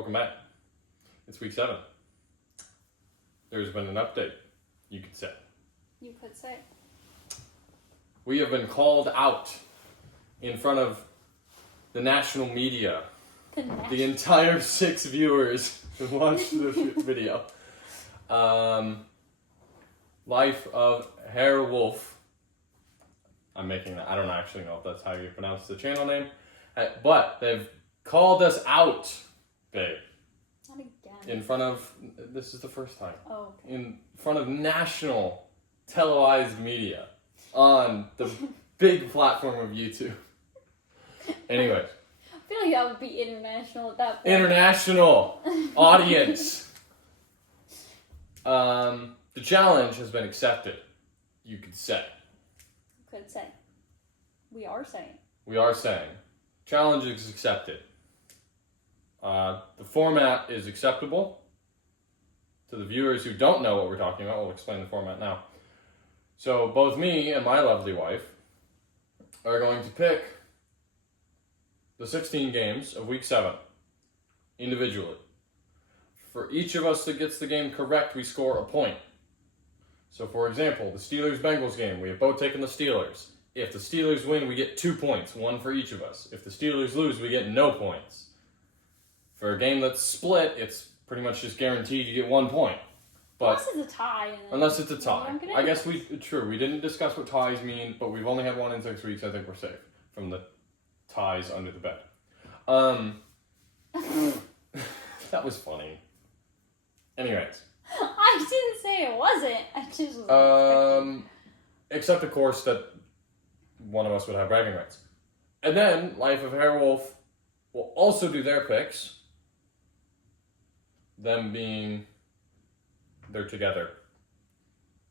Welcome back. It's week 7. There's been an update, you could say. You could say. We have been called out in front of the national media. The entire 6 viewers who watched the video. Life of Herr Wolf. I'm making that. I don't actually know if that's how you pronounce the channel name. But they've called us out, babe. Not again. In front of, this is the first time. Oh, okay. In front of national televised media on the big platform of YouTube. Anyways. I feel like that would be international at that point. International audience. The challenge has been accepted, you could say. Could say. We are saying. We are saying. Challenge is accepted. The format is acceptable. To the viewers who don't know what we're talking about, we'll explain the format now. So both me and my lovely wife are going to pick the 16 games of week 7 individually. For each of us that gets the game correct, we score a point. So for example, the Steelers-Bengals game, we have both taken the Steelers. If the Steelers win, we get 2 points, 1 for each of us. If the Steelers lose, we get no points. For a game that's split, it's pretty much just guaranteed you get 1 point. But unless it's a tie. Unless it's a tie. I guess we didn't discuss what ties mean, but we've only had 1 in 6 weeks. I think we're safe from the ties under the bed. That was funny. Anyways. I didn't say it wasn't. I just was except of course that one of us would have bragging rights. And then Life of Herr Wolf will also do their picks. Them being they're together.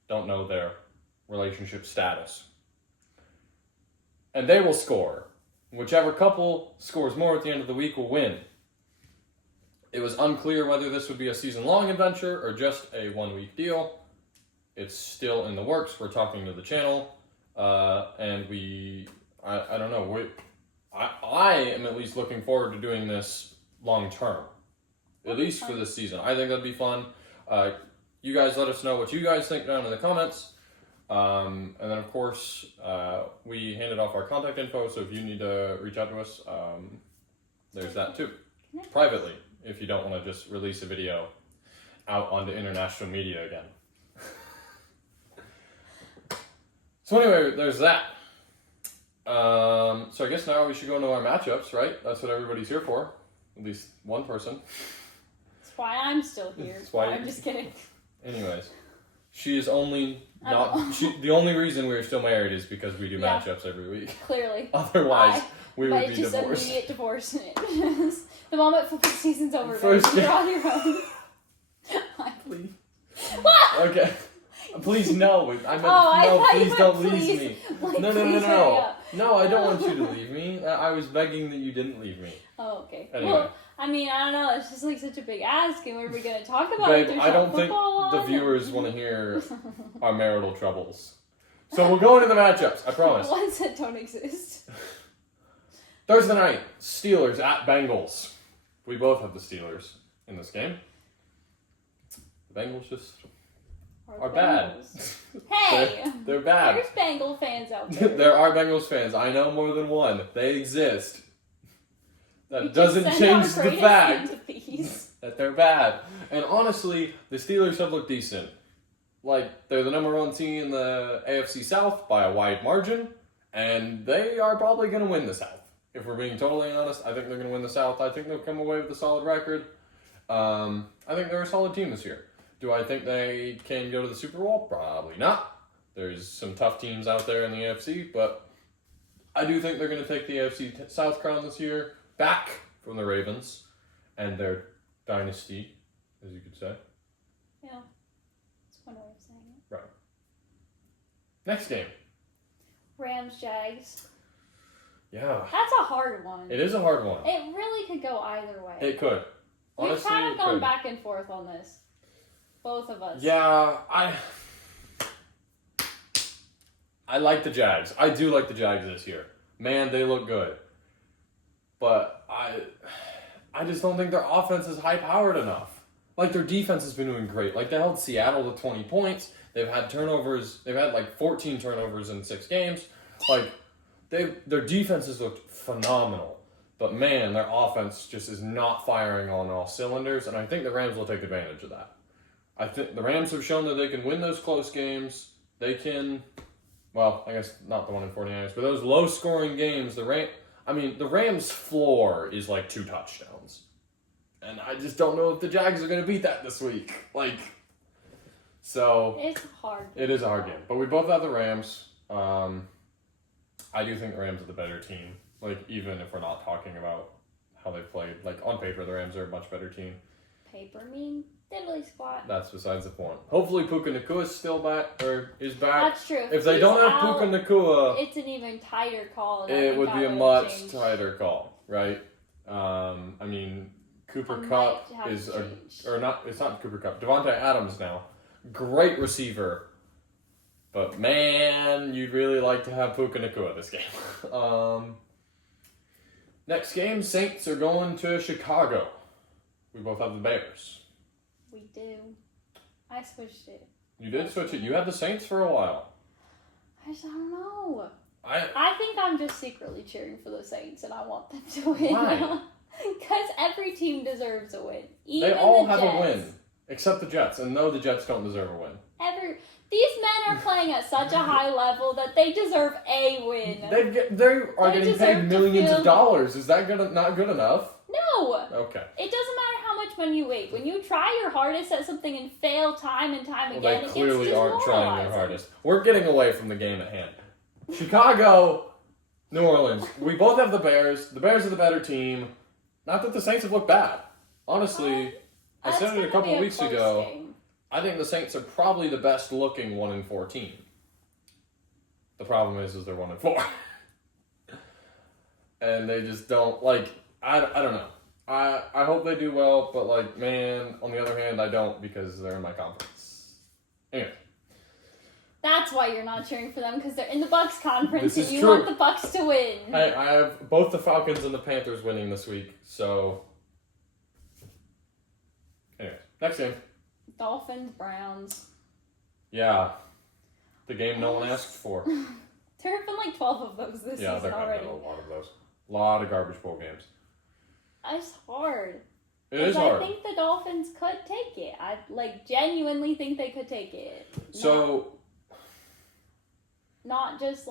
Don't know their relationship status. And they will score. Whichever couple scores more at the end of the week will win. It was unclear whether this would be a season-long adventure or just a 1-week deal. It's still in the works. We're talking to the channel. And I don't know. I am at least looking forward to doing this long-term. At least for this season. I think that'd be fun. You guys let us know what you guys think down in the comments. And then, of course, we handed off our contact info, so if you need to reach out to us, there's that too. Privately, if you don't want to just release a video out onto international media again. So anyway, there's that. So I guess now we should go into our matchups, right? That's what everybody's here for. At least one person. That's why I'm still here. That's why I'm just kidding. Anyways, she is only not. The only reason we're still married is because we do matchups every week. Clearly. Otherwise, we would be just divorced. Immediate divorce. The moment football season's over, First you're on your own. Please. What? Okay. Please no. I meant no. Please don't leave me. Like, No. No, I don't want you to leave me. I was begging that you didn't leave me. Oh, okay. Anyway. Well, I mean, I don't know. It's just like such a big ask, and what are we going to talk about? Babe, I don't think the viewers want to hear our marital troubles. So we'll go into the matchups, I promise. Ones that don't exist. Thursday night, Steelers at Bengals. We both have the Steelers in this game. The Bengals just are bad. Hey! They're bad. There's Bengal fans out there. There are Bengals fans. I know more than one. They exist. That doesn't change the fact that they're bad. And honestly, the Steelers have looked decent. Like, they're the number 1 team in the AFC South by a wide margin, and they are probably going to win the South. If we're being totally honest, I think they're going to win the South. I think they'll come away with a solid record. I think they're a solid team this year. Do I think they can go to the Super Bowl? Probably not. There's some tough teams out there in the AFC, but I do think they're going to take the AFC South crown this year back from the Ravens and their dynasty, as you could say. Yeah. That's one way of saying it. Right. Next game. Rams, Jags. Yeah. That's a hard one. It is a hard one. It really could go either way. It could. Honestly, we've kind of gone back and forth on this. Both of us. Yeah, I like the Jags. I do like the Jags this year. Man, they look good. But I I just don't think their offense is high-powered enough. Like, their defense has been doing great. Like, they held Seattle to 20 points. They've had turnovers. They've had, like, 14 turnovers in 6 games. Like, their defense has looked phenomenal. But, man, their offense just is not firing on all cylinders, and I think the Rams will take advantage of that. I think the Rams have shown that they can win those close games. They can, well, I guess not the one in 49ers, but those low-scoring games, the Rams' floor is like 2 touchdowns. And I just don't know if the Jags are going to beat that this week. So... It's hard. It is a hard game. But we both have the Rams. I do think the Rams are the better team. Even if we're not talking about how they played. On paper, the Rams are a much better team. Paper mean diddly squat. That's besides the point. Hopefully Puka Nacua is still back, or is back. That's true. If they don't have Puka Nacua... It's an even tighter call. It would be a much tighter call, right? Cooper Kupp is... it's not Cooper Kupp. Devontae Adams now. Great receiver. But, man, you'd really like to have Puka Nacua this game. Next game, Saints are going to Chicago. We both have the Bears. We do. I switched it. You did switch it. You had the Saints for a while. I just don't know. I think I'm just secretly cheering for the Saints, and I want them to win. Why? Because every team deserves a win. They all have a win, except the Jets. And no, the Jets don't deserve a win. These men are playing at such a high level that they deserve a win. They are getting paid millions of dollars. Is that not good enough? No. Okay. It doesn't matter how much money you make. When you try your hardest at something and fail time and time again, they clearly aren't trying their hardest. We're getting away from the game at hand. Chicago, New Orleans. We both have the Bears. The Bears are the better team. Not that the Saints have looked bad. Honestly, I said it a couple weeks ago. Game. I think the Saints are probably the best looking 1-4 team. The problem is they're 1-4. And they just don't, I don't know. I hope they do well, but, man, on the other hand, I don't because they're in my conference. Anyway. That's why you're not cheering for them, because they're in the Bucs conference and you true. want the Bucs to win. I have both the Falcons and the Panthers winning this week, so... Anyway, next game. Dolphins, Browns. Yeah. The game no one asked for. There have been 12 of those this season already. Yeah, there have been a lot of those. A lot of garbage bowl games. It's hard. It is hard. I think the Dolphins could take it. I genuinely think they could take it. So... Not just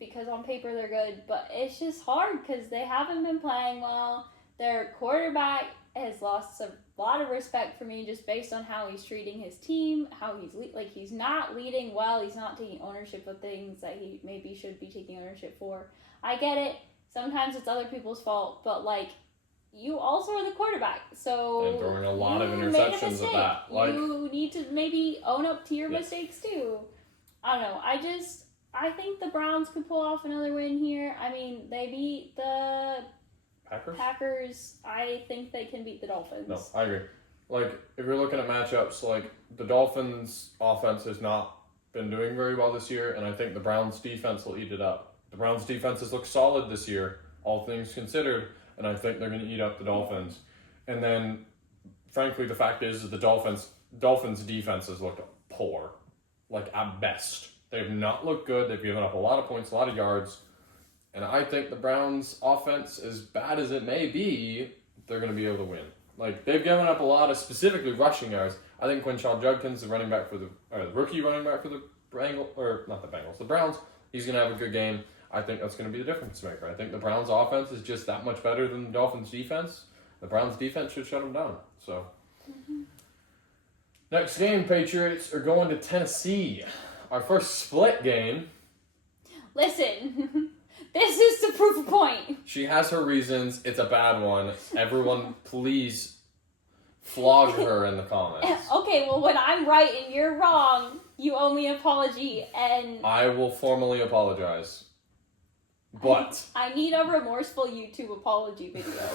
because on paper they're good, but it's just hard because they haven't been playing well. Their quarterback has lost a lot of respect for me just based on how he's treating his team, how he's not leading well, he's not taking ownership of things that he maybe should be taking ownership for. I get it. Sometimes it's other people's fault, but you also are the quarterback, so and throwing a lot of interceptions at that. You need to maybe own up to your mistakes too. I don't know. I think the Browns could pull off another win here. They beat the Packers. I think they can beat the Dolphins. No, I agree. If you're looking at matchups, the Dolphins' offense has not been doing very well this year, and I think the Browns' defense will eat it up. The Browns' defense has looked solid this year, all things considered, and I think they're going to eat up the Dolphins. And then, frankly, the fact is that the Dolphins' defense has looked poor, at best. They have not looked good. They've given up a lot of points, a lot of yards. And I think the Browns' offense, as bad as it may be, they're going to be able to win. They've given up a lot of specifically rushing yards. I think Quinshon Judkins, the rookie running back for the the Browns, he's going to have a good game. I think that's going to be the difference maker. I think the Browns' offense is just that much better than the Dolphins' defense. The Browns' defense should shut them down. So, Next game, Patriots are going to Tennessee. Our first split game. Listen, this is to prove a point. She has her reasons. It's a bad one. Everyone, please flog her in the comments. Okay, well, when I'm right and you're wrong, you owe me an apology, and... I will formally apologize. But... I need a remorseful YouTube apology video.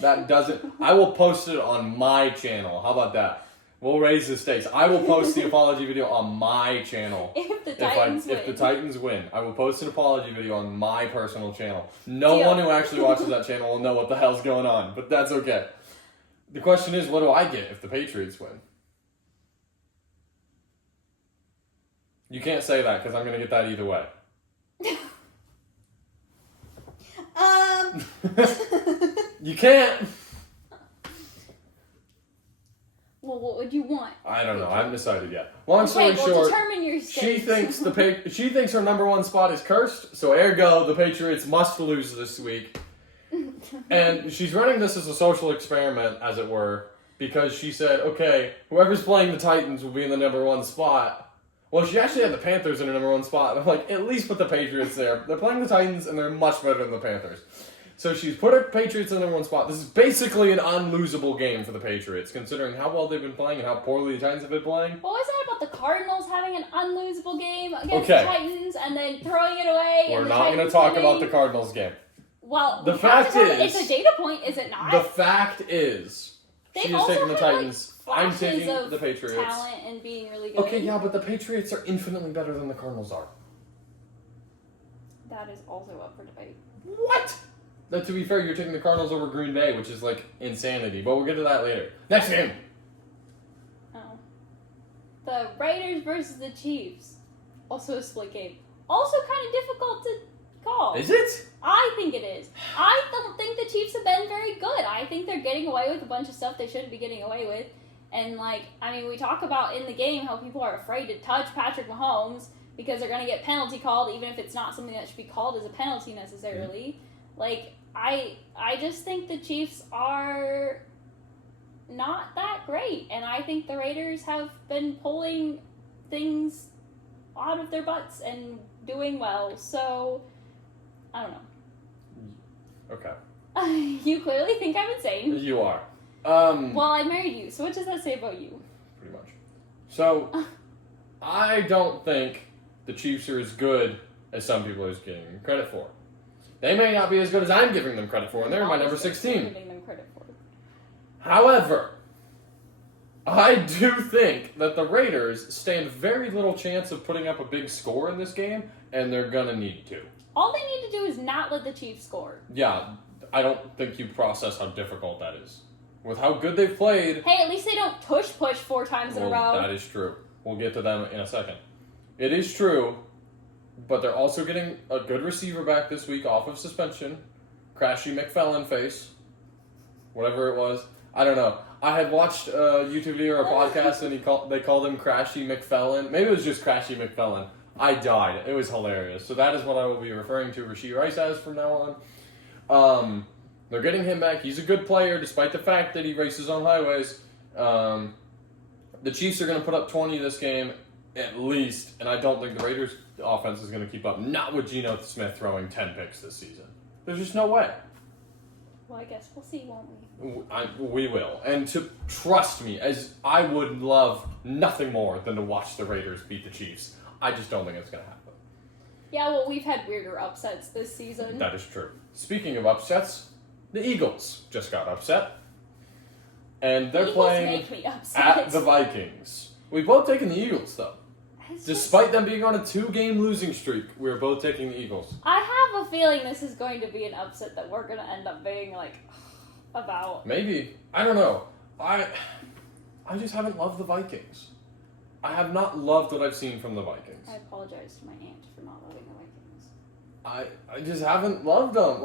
That doesn't... I will post it on my channel. How about that? We'll raise the stakes. I will post the apology video on my channel. If the Titans win. If the Titans win, I will post an apology video on my personal channel. No Deal. one who actually watches that channel will know what the hell's going on, but that's okay. The question is, what do I get if the Patriots win? You can't say that because I'm going to get that either way. You can't. Well, what would you want? I don't know. I haven't decided yet. Long story short, determine your she stakes. thinks she thinks her number one spot is cursed. So ergo, the Patriots must lose this week. And she's running this as a social experiment, as it were, because she said, okay, whoever's playing the Titans will be in the number one spot. Well, she actually had the Panthers in her number one spot. I'm like, at least put the Patriots there. They're playing the Titans, and they're much better than the Panthers. So she's put her Patriots in the number one spot. This is basically an unlosable game for the Patriots, considering how well they've been playing and how poorly the Titans have been playing. What was that about the Cardinals having an unlosable game against the Titans and then throwing it away? We're not going to talk about the Cardinals game. Well, the fact is, it's a data point, is it not? The fact is, she is taking the Titans. I'm taking the Patriots. Talent and being really good. Okay, yeah, but the Patriots are infinitely better than the Cardinals are. That is also up for debate. What? Now, to be fair, you're taking the Cardinals over Green Bay, which is like insanity. But we'll get to that later. Next game. Oh, the Raiders versus the Chiefs. Also a split game. Also kind of difficult to call. Is it? I think it is. I don't think the Chiefs have been very good. I think they're getting away with a bunch of stuff they shouldn't be getting away with. And, we talk about in the game how people are afraid to touch Patrick Mahomes because they're going to get penalty called, even if it's not something that should be called as a penalty necessarily. I just think the Chiefs are not that great. And I think the Raiders have been pulling things out of their butts and doing well. So, I don't know. Okay. You clearly think I'm insane. You are. Well, I married you, so what does that say about you? Pretty much. So, I don't think the Chiefs are as good as some people are giving credit for. They may not be as good as I'm giving them credit for, and they're my number 16. Giving them credit for. However, I do think that the Raiders stand very little chance of putting up a big score in this game, and they're gonna need to. All they need to do is not let the Chiefs score. Yeah, I don't think you process how difficult that is. With how good they've played... Hey, at least they don't push 4 times in a row. That is true. We'll get to them in a second. It is true, but they're also getting a good receiver back this week off of suspension. Crashy McFellin face. Whatever it was. I don't know. I had watched a YouTube video or a podcast and they called him Crashy McFellin. Maybe it was just Crashy McFellin. I died. It was hilarious. So that is what I will be referring to Rashee Rice as from now on. They're getting him back. He's a good player, despite the fact that he races on highways. The Chiefs are going to put up 20 this game, at least, and I don't think the Raiders' offense is going to keep up. Not with Geno Smith throwing 10 picks this season. There's just no way. Well, I guess we'll see, won't we? We will. And to trust me, as I would love nothing more than to watch the Raiders beat the Chiefs. I just don't think it's going to happen. Yeah, well, we've had weirder upsets this season. That is true. Speaking of upsets... The Eagles just got upset. And they're playing at the Vikings. We've both taken the Eagles, though. Despite them being on a 2-game losing streak, we're both taking the Eagles. I have a feeling this is going to be an upset that we're going to end up being, about. Maybe. I don't know. I just haven't loved the Vikings. I have not loved what I've seen from the Vikings. I apologize to my aunt for not loving the Vikings. I just haven't loved them.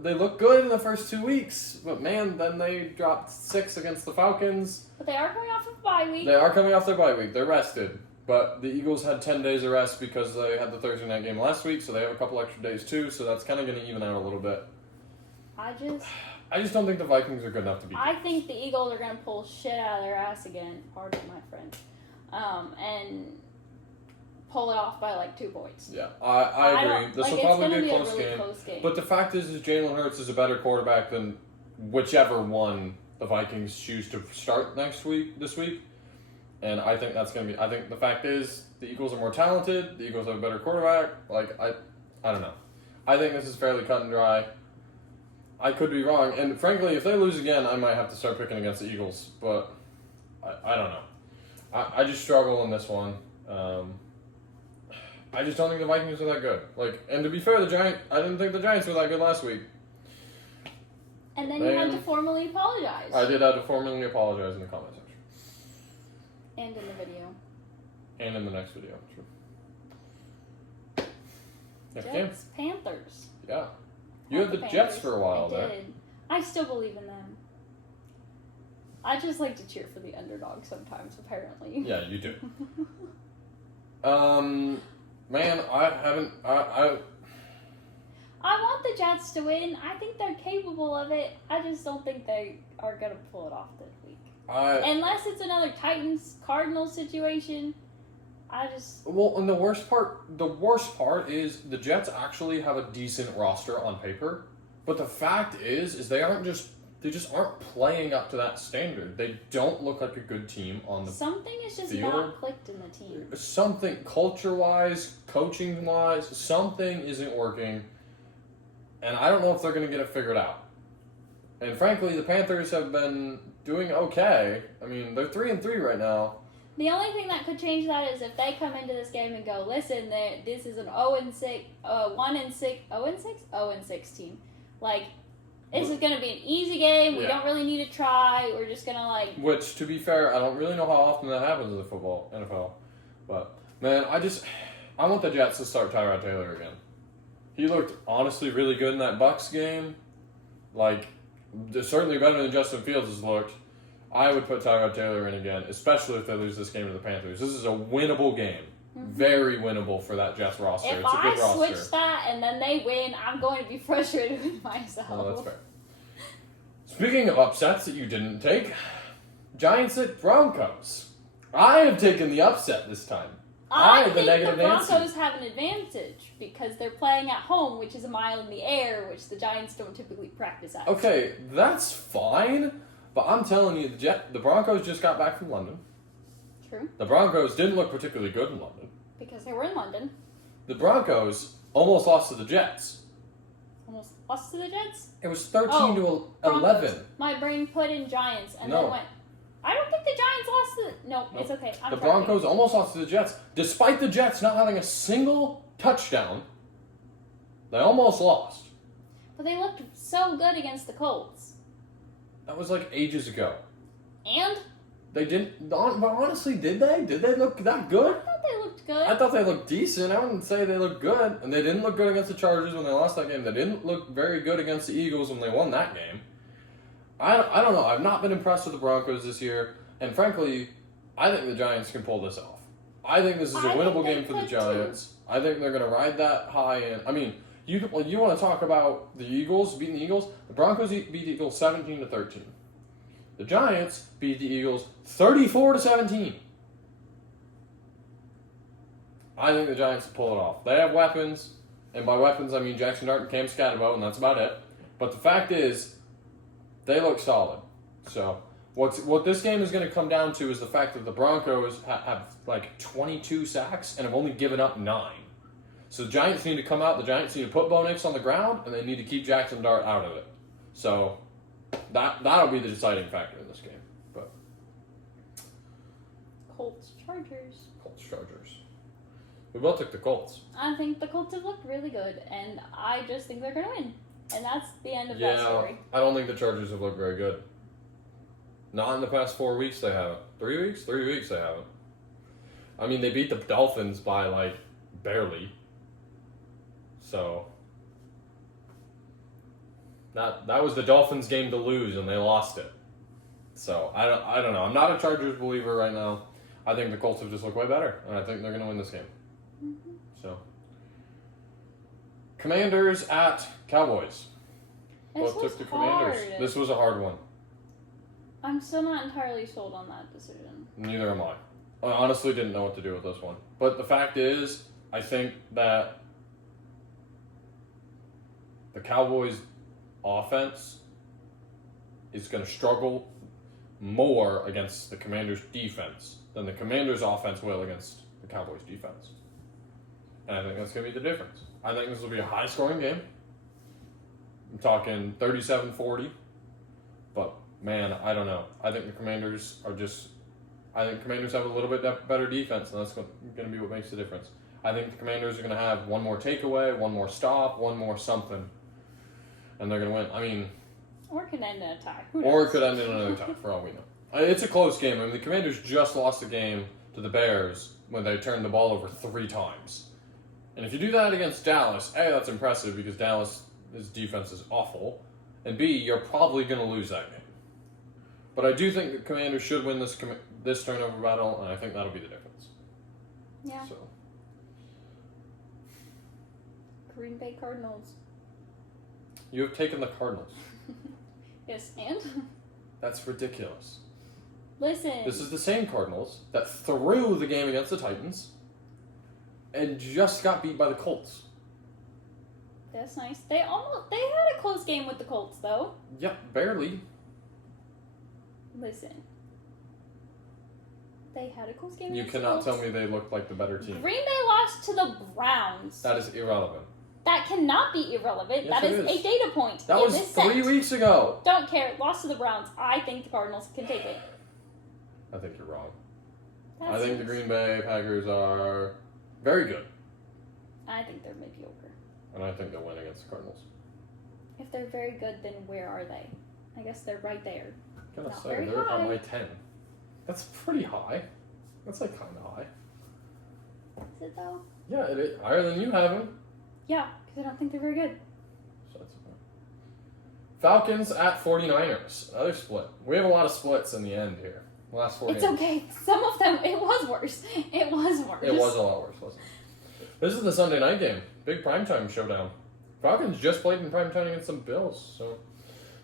They look good in the first 2 weeks, but man, then they dropped 6 against the Falcons. But they are coming off of a bye week. They are coming off their bye week. They're rested. But the Eagles had 10 days of rest because they had the Thursday night game last week, so they have a couple extra days too, so that's kind of going to even out a little bit. I just don't think the Vikings are good enough to beat them. I think the Eagles are going to pull shit out of their ass again, pardon my French, and pull it off by 2 points. Yeah, I agree. This will probably be a close game. But the fact is Jalen Hurts is a better quarterback than whichever one the Vikings choose to start this week. And I think that's going to be... I think the fact is the Eagles are more talented. The Eagles have a better quarterback. I don't know. I think this is fairly cut and dry. I could be wrong. And frankly, if they lose again, I might have to start picking against the Eagles. But I don't know. I just struggle in this one. I just don't think the Vikings are that good. Like, and to be fair, I didn't think the Giants were that good last week. And then you had to formally apologize. I did have to formally apologize in the comment section. And in the video. And in the next video. True. Jets, Panthers. Yeah. You had the Jets for a while there. I did. I still believe in them. I just like to cheer for the underdog sometimes, apparently. Yeah, you do. Man, I want the Jets to win. I think they're capable of it. I just don't think they are going to pull it off this week. Unless it's another Titans-Cardinals situation. Well, and the worst part is the Jets actually have a decent roster on paper, but the fact is they just aren't playing up to that standard. They don't look like a good team on the Something is just field. not clicked in the team. Something culture-wise, coaching-wise, something isn't working, and I don't know if they're going to get it figured out. And frankly, the Panthers have been doing okay. I mean, they're 3-3 right now. The only thing that could change that is if they come into this game and go, listen, this is an 0-6 team. Like, this is going to be an easy game. We don't really need to try. We're just going to, Which, to be fair, I don't really know how often that happens in the NFL. But, man, I want the Jets to start Tyrod Taylor again. He looked, honestly, really good in that Bucs game. Certainly better than Justin Fields has looked. I would put Tyrod Taylor in again, especially if they lose this game to the Panthers. This is a winnable game. Mm-hmm. Very winnable for that Jets roster. If it's a good roster. Switch that and then they win, I'm going to be frustrated with myself. Oh, that's fair. Speaking of upsets that you didn't take, Giants at Broncos. I have taken the upset this time. I think the Broncos have an advantage because they're playing at home, which is a mile in the air, which the Giants don't typically practice at. Okay, that's fine. But I'm telling you, the Broncos just got back from London. True. The Broncos didn't look particularly good in London. Because they were in London. The Broncos almost lost to the Jets. Almost lost to the Jets? It was 13 to 11. My brain put in Giants and then went, I don't think the Giants lost to No, it's okay. The Broncos almost lost to the Jets. Despite the Jets not having a single touchdown, they almost lost. But they looked so good against the Colts. That was ages ago. And? They didn't, but honestly, did they? Did they look that good? I thought they looked good. I thought they looked decent. I wouldn't say they looked good. And they didn't look good against the Chargers when they lost that game. They didn't look very good against the Eagles when they won that game. I don't know. I've not been impressed with the Broncos this year. And frankly, I think the Giants can pull this off. I think this is a winnable game for the Giants. I think they're going to ride that high end. I mean, you want to talk about the Eagles, beating the Eagles? The Broncos beat the Eagles 17-13. The Giants beat the Eagles 34-17. I think the Giants will pull it off. They have weapons, and by weapons I mean Jackson Dart and Cam Scatterbo, and that's about it. But the fact is, they look solid. So what this game is going to come down to is the fact that the Broncos have 22 sacks and have only given up 9. So the Giants need to come out, the Giants need to put Bo Nix on the ground, and they need to keep Jackson Dart out of it. So that'll be the deciding factor in this game. But Colts, Chargers. We both took the Colts. I think the Colts have looked really good, and I just think they're going to win. And that's the end of that story. I don't think the Chargers have looked very good. Not in the past 4 weeks they haven't. 3 weeks? 3 weeks they haven't. I mean, they beat the Dolphins by, barely. So that was the Dolphins' game to lose, and they lost it. So I don't know. I'm not a Chargers believer right now. I think the Colts have just looked way better, and I think they're going to win this game. Mm-hmm. So Commanders at Cowboys. Both took the Commanders. This was a hard one. I'm still not entirely sold on that decision. Neither am I. I honestly didn't know what to do with this one. But the fact is, I think that the Cowboys' offense is going to struggle more against the Commanders' defense than the Commanders' offense will against the Cowboys' defense. And I think that's going to be the difference. I think this will be a high-scoring game. I'm talking 37-40. But, man, I don't know. I think the Commanders are just I think Commanders have a little bit better defense, and that's going to be what makes the difference. I think the Commanders are going to have one more takeaway, one more stop, one more something, and they're going to win. I mean, or it could end in a tie. Who knows? Or it could end in another tie, for all we know. It's a close game. I mean, the Commanders just lost the game to the Bears when they turned the ball over 3 times. And if you do that against Dallas, A, that's impressive because Dallas' defense is awful, and B, you're probably going to lose that game. But I do think the Commanders should win this turnover battle, and I think that'll be the difference. Yeah. So. Green Bay Cardinals. You have taken the Cardinals. Yes, and? That's ridiculous. Listen. This is the same Cardinals that threw the game against the Titans and just got beat by the Colts. That's nice. They had a close game with the Colts, though. Yep, barely. Listen. They had a close game You against the cannot Colts. tell me they looked like the better team. Green Bay lost to the Browns. That is irrelevant. That cannot be irrelevant. Yes, that is a data point. That It was is 3 set. weeks ago. Don't care. Lost to the Browns. I think the Cardinals can take it. I think you're wrong. That's I think the nice. Green Bay Packers are very good. I think they're mediocre. And I think they'll win against the Cardinals. If they're very good, then where are they? I guess they're right there. I'm going to Not say, very they're high. on my 10. That's pretty high. That's like kind of high. Is it though? Yeah, it is. Higher than you have them. Yeah, because I don't think they're very good. So that's okay. Falcons at 49ers. Another split. We have a lot of splits in the end here. Last 4 It's games. okay. Some of them, it was worse. It was worse. It was a lot worse, wasn't it? This is the Sunday night game. Big primetime showdown. Falcons just played in primetime against some Bills, so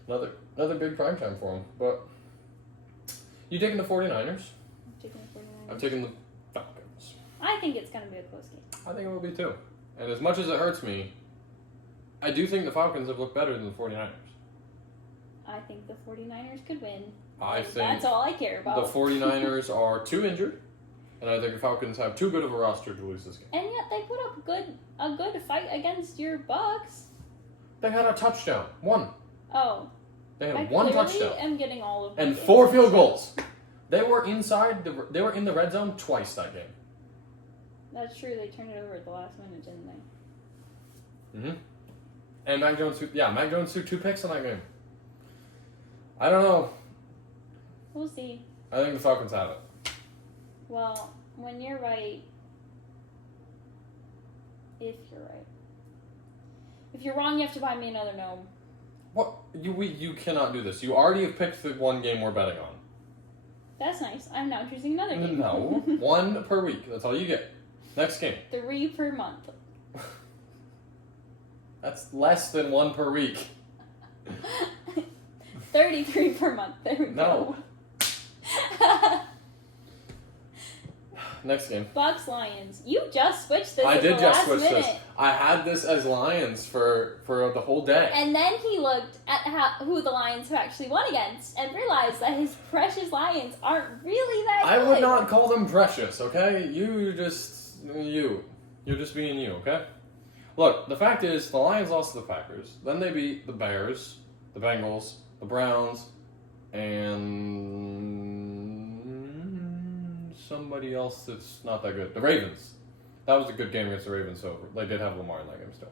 another big primetime for them. But you taking the 49ers? I'm taking the 49ers. I'm taking the Falcons. I think it's going to be a close game. I think it will be too. And as much as it hurts me, I do think the Falcons have looked better than the 49ers. I think the 49ers could win. I And think that's all I care the about. 49ers are too injured, and I think the Falcons have too good of a roster to lose this game. And yet they put up a good fight against your Bucks. They had a touchdown. One. Oh. They had I one clearly touchdown. am getting all of And the 4 games. field goals. They were they were in the red zone twice that game. That's true. They turned it over at the last minute, didn't they? Mm-hmm. And Mac Jones threw 2 picks in that game. I don't know. We'll see. I think the Falcons have it. Well, when you're right, if you're right. If you're wrong, you have to buy me another gnome. What? You cannot do this. You already have picked the one game we're betting on. That's nice. I'm now choosing another game. No. 1 per week. That's all you get. Next game. 3 per month. That's less than 1 per week. 33 per month. There we No. go. Next game. Bucks Lions. You just switched this I at did the just last switch minute. this. I had this as Lions for the whole day. And then he looked at who the Lions have actually won against and realized that his precious Lions aren't really that I good. would not call them precious, okay? You're just being you, okay? Look, the fact is, the Lions lost to the Packers. Then they beat the Bears, the Bengals, the Browns, and somebody else that's not that good. The Ravens. That was a good game against the Ravens, so they did have Lamar in that game still.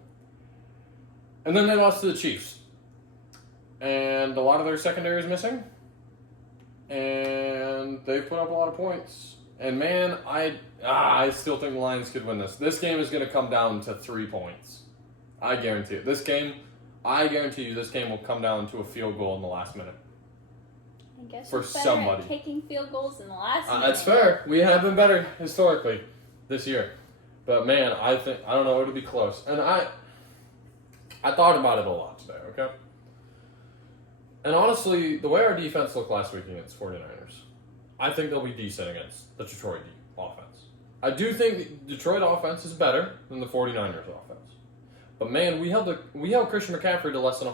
And then they lost to the Chiefs. And a lot of their secondary is missing. And they've put up a lot of points. And man, I still think the Lions could win this. This game is going to come down to 3 points. I guarantee it. I guarantee you this game will come down to a field goal in the last minute. I guess for it's better somebody. at kicking field goals in the last minute. That's fair. We have been better historically this year. But man, I don't know, it'll be close. And I thought about it a lot today, okay? And honestly, the way our defense looked last week against 49ers, I think they'll be decent against the Detroit offense. I do think the Detroit offense is better than the 49ers offense. But man, we held Christian McCaffrey to less than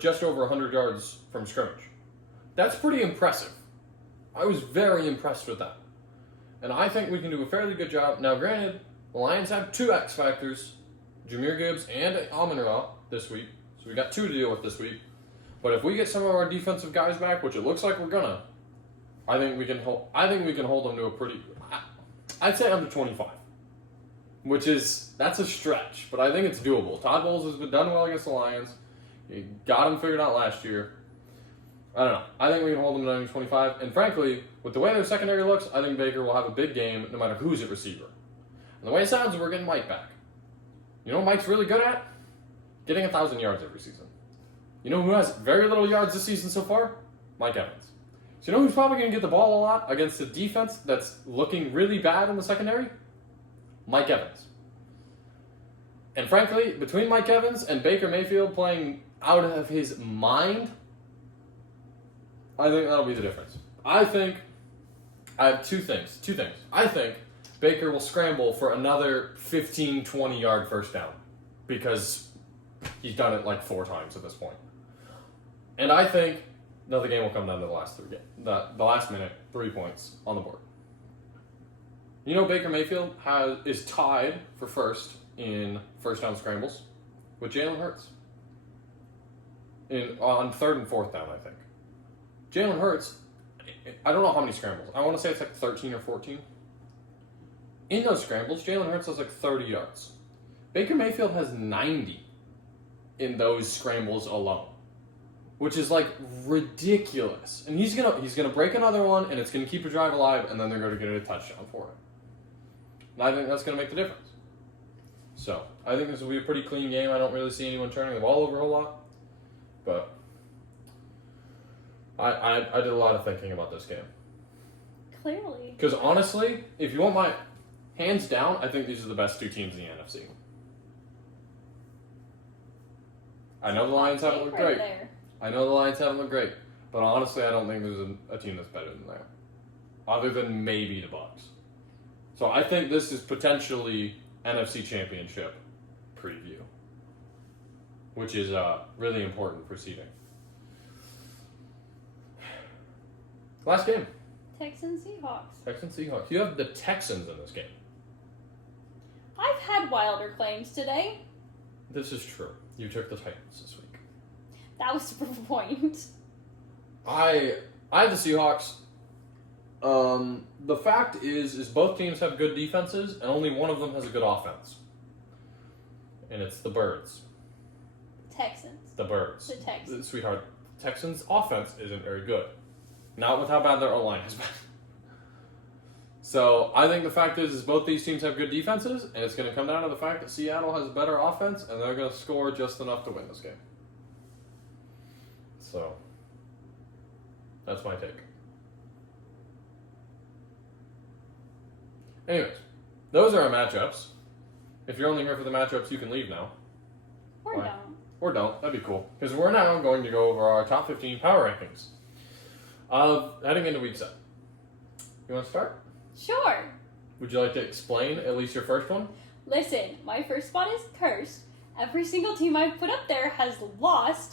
just over 100 yards from scrimmage. That's pretty impressive. I was very impressed with that. And I think we can do a fairly good job. Now, granted, the Lions have 2 X factors, Jahmyr Gibbs and Amon-Ra this week. So we got 2 to deal with this week. But if we get some of our defensive guys back, which it looks like we're gonna, I think we can hold them to a pretty. I'd say under 25, that's a stretch, but I think it's doable. Todd Bowles has been done well against the Lions. He got him figured out last year. I don't know. I think we can hold them to under 25, and frankly, with the way their secondary looks, I think Baker will have a big game no matter who's at receiver. And the way it sounds, we're getting Mike back. You know what Mike's really good at? Getting 1,000 yards every season. You know who has very little yards this season so far? Mike Evans. So you know who's probably going to get the ball a lot against a defense that's looking really bad in the secondary? Mike Evans. And frankly, between Mike Evans and Baker Mayfield playing out of his mind, I think that'll be the difference. I have two things. I think Baker will scramble for another 15, 20-yard first down because he's done it like 4 times at this point. And I think the game will come down to the last minute, 3 points on the board. You know, Baker Mayfield is tied for first in first down scrambles with Jalen Hurts on 3rd and 4th down, I think. Jalen Hurts, I don't know how many scrambles. I want to say it's like 13 or 14. In those scrambles, Jalen Hurts has like 30 yards. Baker Mayfield has 90 in those scrambles alone, which is like ridiculous. And he's gonna break another one, and it's gonna keep a drive alive, and then they're gonna get a touchdown for it. And I think that's gonna make the difference. So I think this will be a pretty clean game. I don't really see anyone turning the ball over a whole lot, but I did a lot of thinking about this game. Clearly. Because honestly, if you want my hands down, I think these are the best 2 teams in the NFC. I know the Lions haven't looked great. But honestly, I don't think there's a team that's better than them, other than maybe the Bucs. So I think this is potentially NFC Championship preview, which is really important proceeding. Last game. Texans Seahawks. You have the Texans in this game. I've had wilder claims today. This is true. You took the Titans this week. That was the point. I have the Seahawks. The fact is both teams have good defenses, and only one of them has a good offense. And it's the Birds. Texans. The Birds. The Texans. Sweetheart, Texans' offense isn't very good. Not with how bad their O-line has been. So I think the fact is both these teams have good defenses, and it's going to come down to the fact that Seattle has a better offense, and they're going to score just enough to win this game. So that's my take. Anyways, those are our matchups. If you're only here for the matchups, you can leave now. Or Fine. don't. Or don't. That'd be cool. Because we're now going to go over our top 15 power rankings heading into week 7. You want to start? Sure. Would you like to explain at least your first one? Listen, my first spot is cursed. Every single team I've put up there has lost.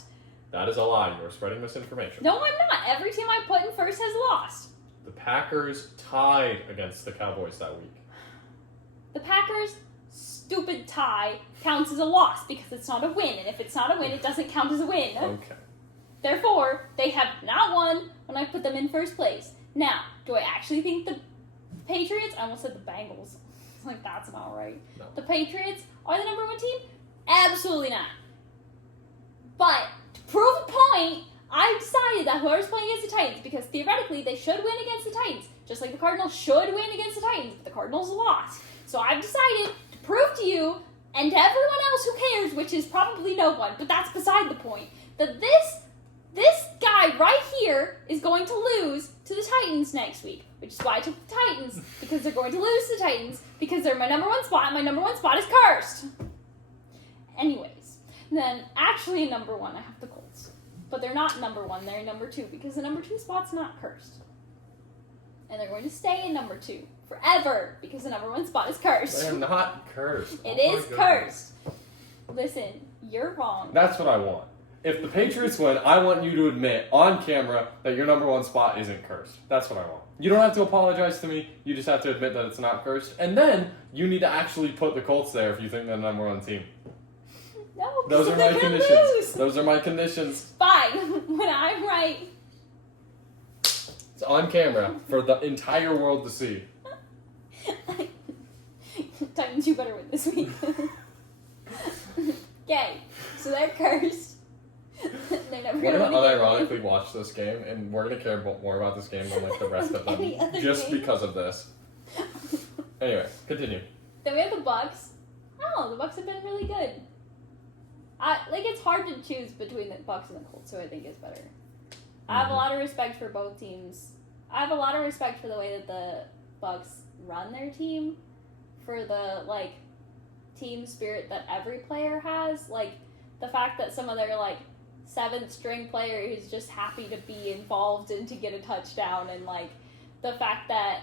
That is a lie. You are spreading misinformation. No, I'm not. Every team I put in first has lost. The Packers tied against the Cowboys that week. The Packers' stupid tie counts as a loss because it's not a win. And if it's not a win, it doesn't count as a win. Okay. Therefore, they have not won when I put them in first place. Now, do I actually think the Patriots, I almost said the Bengals. Like, that's not right. No. The Patriots are the number 1 team? Absolutely not. But, to prove a point, I decided that whoever's playing against the Titans, because theoretically they should win against the Titans, just like the Cardinals should win against the Titans, but the Cardinals lost. So I've decided to prove to you, and to everyone else who cares, which is probably no one, but that's beside the point, that this guy right here is going to lose to the Titans next week, which is why I took the Titans, because they're going to lose to the Titans, because they're my number 1 spot, and my number 1 spot is cursed. Anyways, then actually in number 1 I have the Colts. But they're not number 1, they're number 2, because the number 2 spot's not cursed. And they're going to stay in number 2 forever, because the number 1 spot is cursed. They're not cursed. It is cursed. Listen, you're wrong. That's what I want. If the Patriots win, I want you to admit on camera that your number 1 spot isn't cursed. That's what I want. You don't have to apologize to me. You just have to admit that it's not cursed. And then you need to actually put the Colts there if you think they're the number 1 team. No, Those are my conditions. Lose. Those are my conditions. Fine. When I'm right. So on camera for the entire world to see. Titans do better win this week. Okay, so they're cursed. They're never We're gonna gonna win again. unironically watch this game, and we're gonna care more about this game than like the rest of them, Any other just game. because of this. Anyway, continue. Then we have the Bucks. Oh, the Bucks have been really good. It's hard to choose between the Bucks and the Colts, so I think it's better. I have a lot of respect for both teams. I have a lot of respect for the way that the Bucks run their team, for the team spirit that every player has. Like the fact that some of their seventh string player who's just happy to be involved and to get a touchdown, and the fact that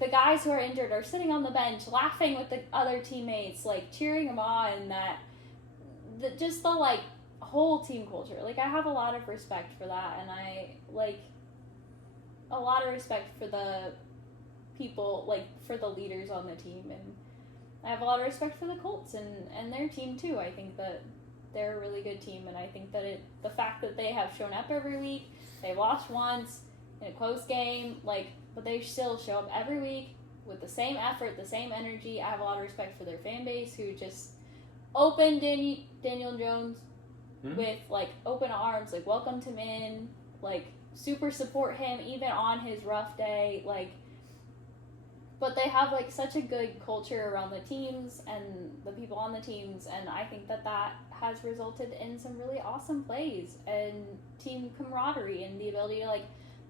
the guys who are injured are sitting on the bench laughing with the other teammates, cheering them on. Just the whole team culture. I have a lot of respect for that, and I a lot of respect for the people, for the leaders on the team, and I have a lot of respect for the Colts and their team too. I think that they're a really good team, and I think that the fact that they have shown up every week, they lost once in a close game, but they still show up every week with the same effort, the same energy. I have a lot of respect for their fan base, who just opened Daniel Jones with open arms, welcomed him in, super support him even on his rough day, but they have such a good culture around the teams and the people on the teams, and I think that has resulted in some really awesome plays and team camaraderie and the ability to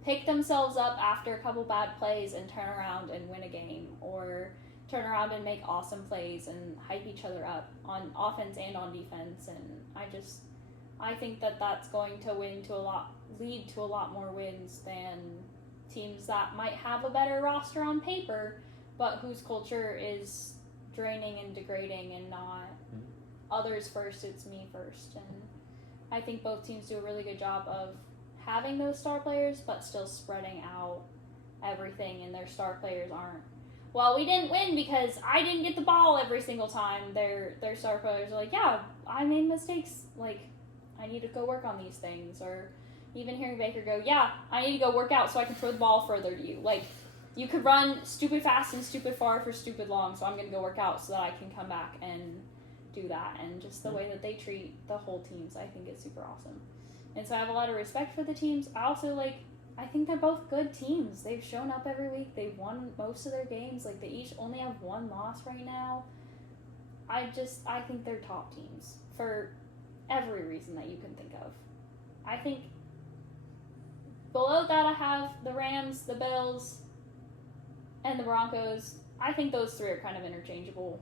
pick themselves up after a couple bad plays and turn around and win a game, or turn around and make awesome plays and hype each other up on offense and on defense. And I think that that's going to lead to a lot more wins than teams that might have a better roster on paper, but whose culture is draining and degrading and not others first, it's me first. And I think both teams do a really good job of having those star players, but still spreading out everything, and their star players aren't, well, we didn't win because I didn't get the ball every single time. Their star players are yeah, I made mistakes, I need to go work on these things. Or even hearing Baker go, yeah, I need to go work out so I can throw the ball further to you. You could run stupid fast and stupid far for stupid long, so I'm going to go work out so that I can come back and do that. And just the way that they treat the whole teams, I think is super awesome. And so I have a lot of respect for the teams. I also, I think they're both good teams. They've shown up every week. They've won most of their games. They each only have one loss right now. I think they're top teams for every reason that you can think of. I think below that I have the Rams, the Bills, and the Broncos. I think those three are kind of interchangeable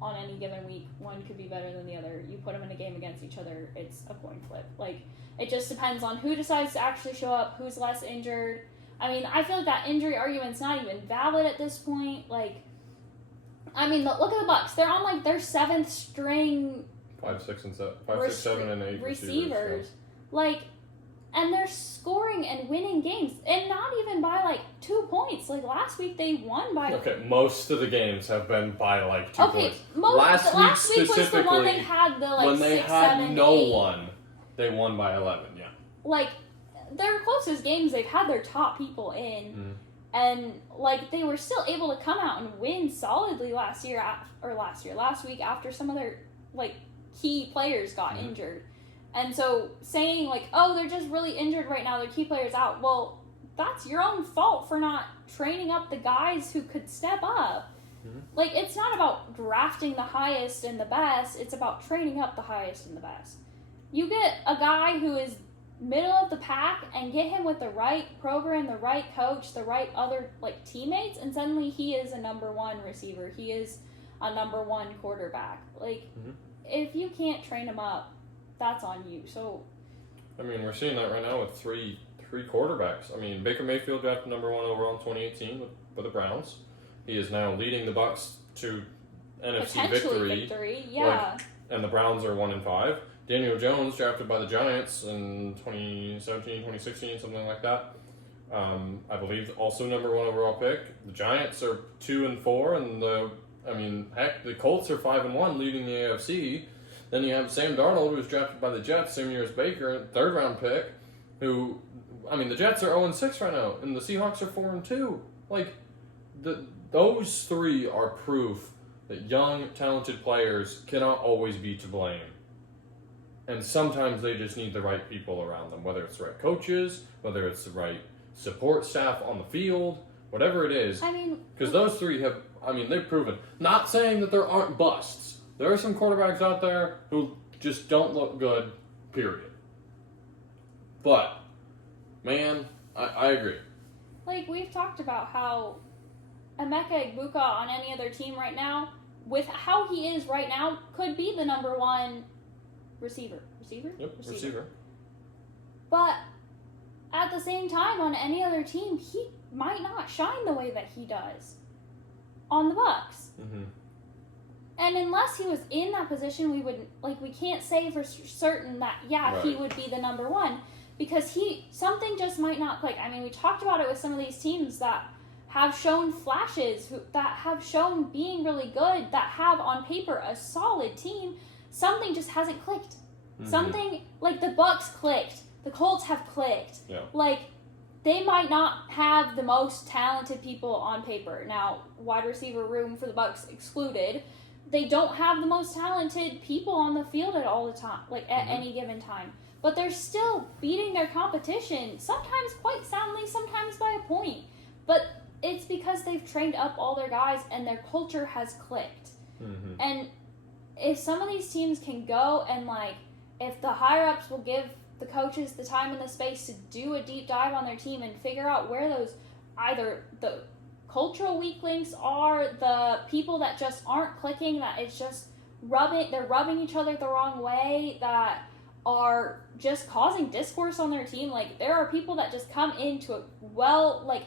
on any given week. One could be better than the other. You put them in a game against each other, it's a coin flip. It just depends on who decides to actually show up, who's less injured. I mean, I feel like that injury argument's not even valid at this point. Look at the Bucks. They're on their seventh string 5, 6, 7, and 8 receivers. And they're scoring and winning games, and not even by 2 points. Last week they won by. Okay, most of the games have been by 2 points. Last week was the one they specifically, had the when they 6, had 7, no 8. one, they won by 11. Yeah. Their closest games, they've had their top people in, and they were still able to come out and win solidly last week after some of their key players got injured. And so saying oh, they're just really injured right now, their key players out, well, that's your own fault for not training up the guys who could step up. It's not about drafting the highest and the best, it's about training up the highest and the best. You get a guy who is middle of the pack and get him with the right program, the right coach, the right other teammates, and suddenly he is a number one receiver, he is a number one quarterback. If you can't train him up, that's on you. So, I mean, we're seeing that right now with three quarterbacks. I mean, Baker Mayfield drafted number 1 overall in 2018 with the Browns. He is now leading the Bucks to NFC victory. Yeah. And the Browns are 1-5. Daniel Jones drafted by the Giants in 2017, 2016, something like that. I believe also number 1 overall pick. The Giants are 2-4, and the Colts are 5-1, leading the AFC. Then you have Sam Darnold, who was drafted by the Jets same year as Baker, 3rd round pick. who, I mean, the Jets are 0-6 right now, and the Seahawks are 4-2. Like, those three are proof that young, talented players cannot always be to blame. And sometimes they just need the right people around them, whether it's the right coaches, whether it's the right support staff on the field, whatever it is. I mean, because those three have, I mean, they've proven. Not saying that there aren't busts. There are some quarterbacks out there who just don't look good, period. But, man, I agree. like, we've talked about how Emeka Egbuka on any other team right now, with how he is right now, could be the number one receiver. Yep, receiver. But at the same time, on any other team, he might not shine the way that he does on the Bucks. Mm-hmm. And unless he was in that position, we can't say for certain that, right, he would be the number one, because something just might not click. I mean, we talked about it with some of these teams that have shown flashes, that have shown being really good, that have on paper a solid team. Something just hasn't clicked. Mm-hmm. Something, like the Bucks clicked, the Colts have clicked. Yeah. Like, they might not have the most talented people on paper. Now, wide receiver room for the Bucks excluded, they don't have the most talented people on the field at all the time, like at any given time. But they're still beating their competition, sometimes quite soundly, sometimes by a point. But it's because they've trained up all their guys and their culture has clicked. Mm-hmm. And if some of these teams can go and, like, if the higher-ups will give the coaches the time and the space to do a deep dive on their team and figure out where those, either the cultural weak links are, the people that just aren't clicking, that it's just they're rubbing each other the wrong way, that are just causing discourse on their team. Like, there are people that just come into a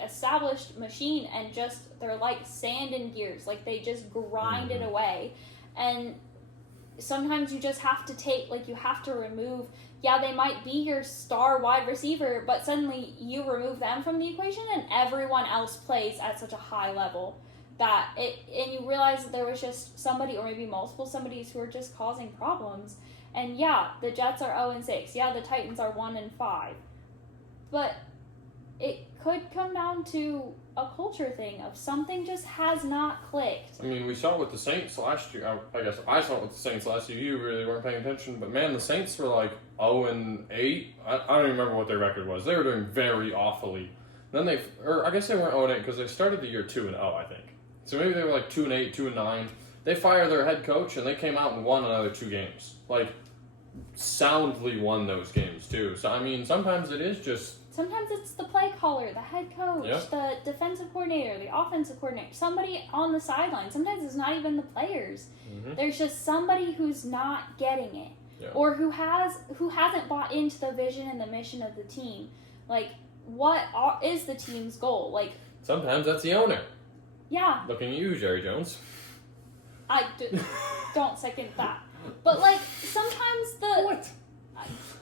established machine and just, they're like sand in gears. Like, they just grind it away. And sometimes you just have to you have to remove, they might be your star wide receiver, but suddenly you remove them from the equation and everyone else plays at such a high level and you realize that there was just somebody, or maybe multiple somebodies, who are just causing problems. And the Jets are 0-6. The Titans are 1-5. But it could come down to a culture thing of something just has not clicked. I mean, we saw it with the Saints last year. I guess I saw it with the Saints last year. You really weren't paying attention. But, man, the Saints were like 0-8. I don't even remember what their record was. They were doing very awfully. Then I guess they weren't 0-8 because they started the year 2-0, I think. So maybe they were like 2-8, 2-9. They fired their head coach and they came out and won another 2 games. Like, soundly won those games, too. So, I mean, sometimes it is just... Sometimes it's the play caller, the head coach, the defensive coordinator, the offensive coordinator, somebody on the sideline. Sometimes it's not even the players. Mm-hmm. There's just somebody who's not getting it, or who hasn't bought into the vision and the mission of the team. Like, what is the team's goal? Like, sometimes that's the owner. Yeah. Looking at you, Jerry Jones. I don't second that. But, like, sometimes What?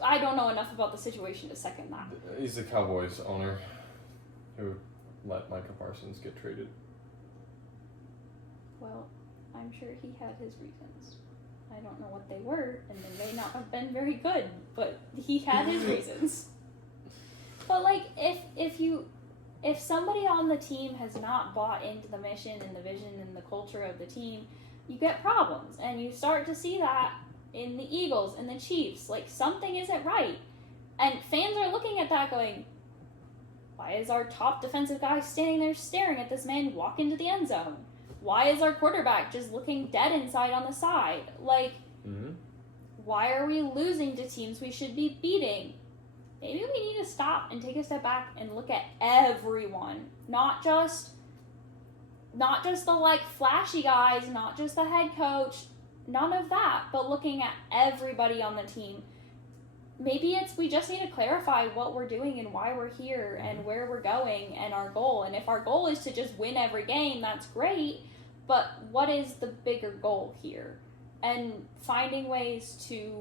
I don't know enough about the situation to second that. He's the Cowboys owner who let Micah Parsons get traded. Well, I'm sure he had his reasons. I don't know what they were, and they may not have been very good, but he had his reasons. But, like, if somebody on the team has not bought into the mission and the vision and the culture of the team, you get problems, and you start to see that in the Eagles and the Chiefs. Like, something isn't right. And fans are looking at that going, why is our top defensive guy standing there staring at this man walk into the end zone? Why is our quarterback just looking dead inside on the side? Like, why are we losing to teams we should be beating? Maybe we need to stop and take a step back and look at everyone. Not just the, like, flashy guys, not just the head coach, none of that, but looking at everybody on the team. Maybe we just need to clarify what we're doing and why we're here and where we're going and our goal. And if our goal is to just win every game, that's great, but what is the bigger goal here? And finding ways to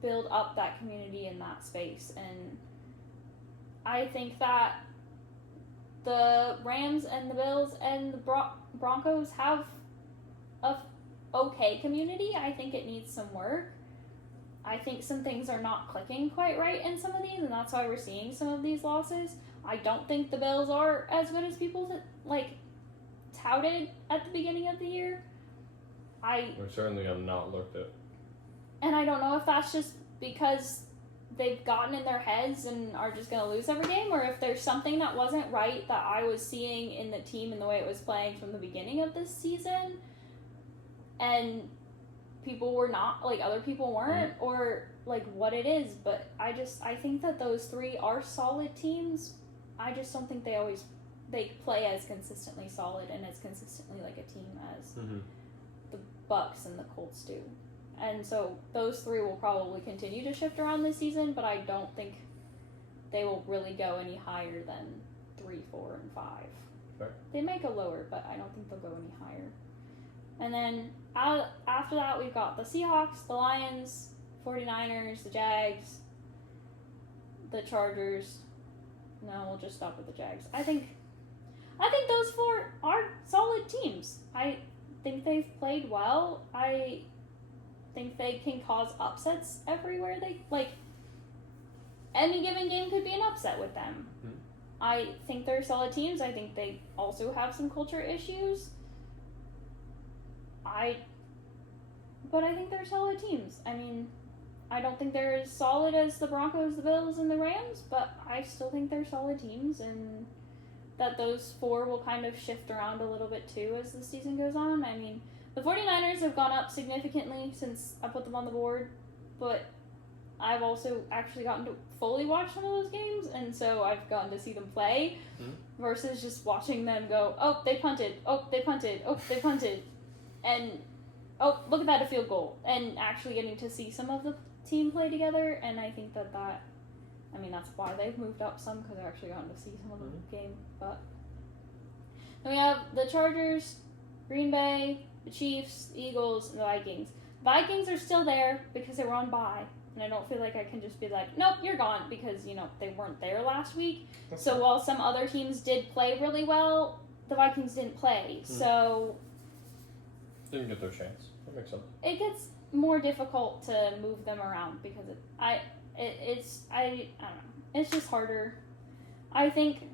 build up that community in that space. And I think that the Rams and the Bills and the Broncos have a okay community. I think it needs some work. I think some things are not clicking quite right in some of these, and that's why we're seeing some of these losses. I don't think the Bills are as good as people touted at the beginning of the year. We certainly have not looked at. And I don't know if that's just because they've gotten in their heads and are just going to lose every game, or if there's something that wasn't right that I was seeing in the team and the way it was playing from the beginning of this season, and people were not, other people weren't, or, what it is. But I think that those three are solid teams. I just don't think they play as consistently solid and as consistently like a team as the Bucks and the Colts do. And so those three will probably continue to shift around this season, but I don't think they will really go any higher than 3, 4, and 5. Okay. They might go lower, but I don't think they'll go any higher. And then after that, we've got the Seahawks, the Lions, 49ers, the Jags, the Chargers. No, we'll just stop with the Jags. I think those 4 are solid teams. I think they've played well. I think they can cause upsets everywhere any given game could be an upset with them. Mm-hmm. I think they're solid teams. I think they also have some culture issues. But I think they're solid teams. I mean, I don't think they're as solid as the Broncos, the Bills, and the Rams, but I still think they're solid teams, and that those 4 will kind of shift around a little bit too as the season goes on. I mean, the 49ers have gone up significantly since I put them on the board, but I've also actually gotten to fully watch some of those games, and so I've gotten to see them play versus just watching them go, oh, they punted, oh, they punted, oh, they punted, and oh, look at that, a field goal, and actually getting to see some of the team play together. And I think that's why they've moved up some, because they've actually gotten to see some of the game. But then we have the Chargers, Green Bay, the Chiefs, the Eagles, and the Vikings. The Vikings are still there because they were on bye, and I don't feel like I can just be like, nope, you're gone, because, they weren't there last week. So while some other teams did play really well, the Vikings didn't play. So didn't get their chance. That makes sense. It gets more difficult to move them around because I don't know. It's just harder. I think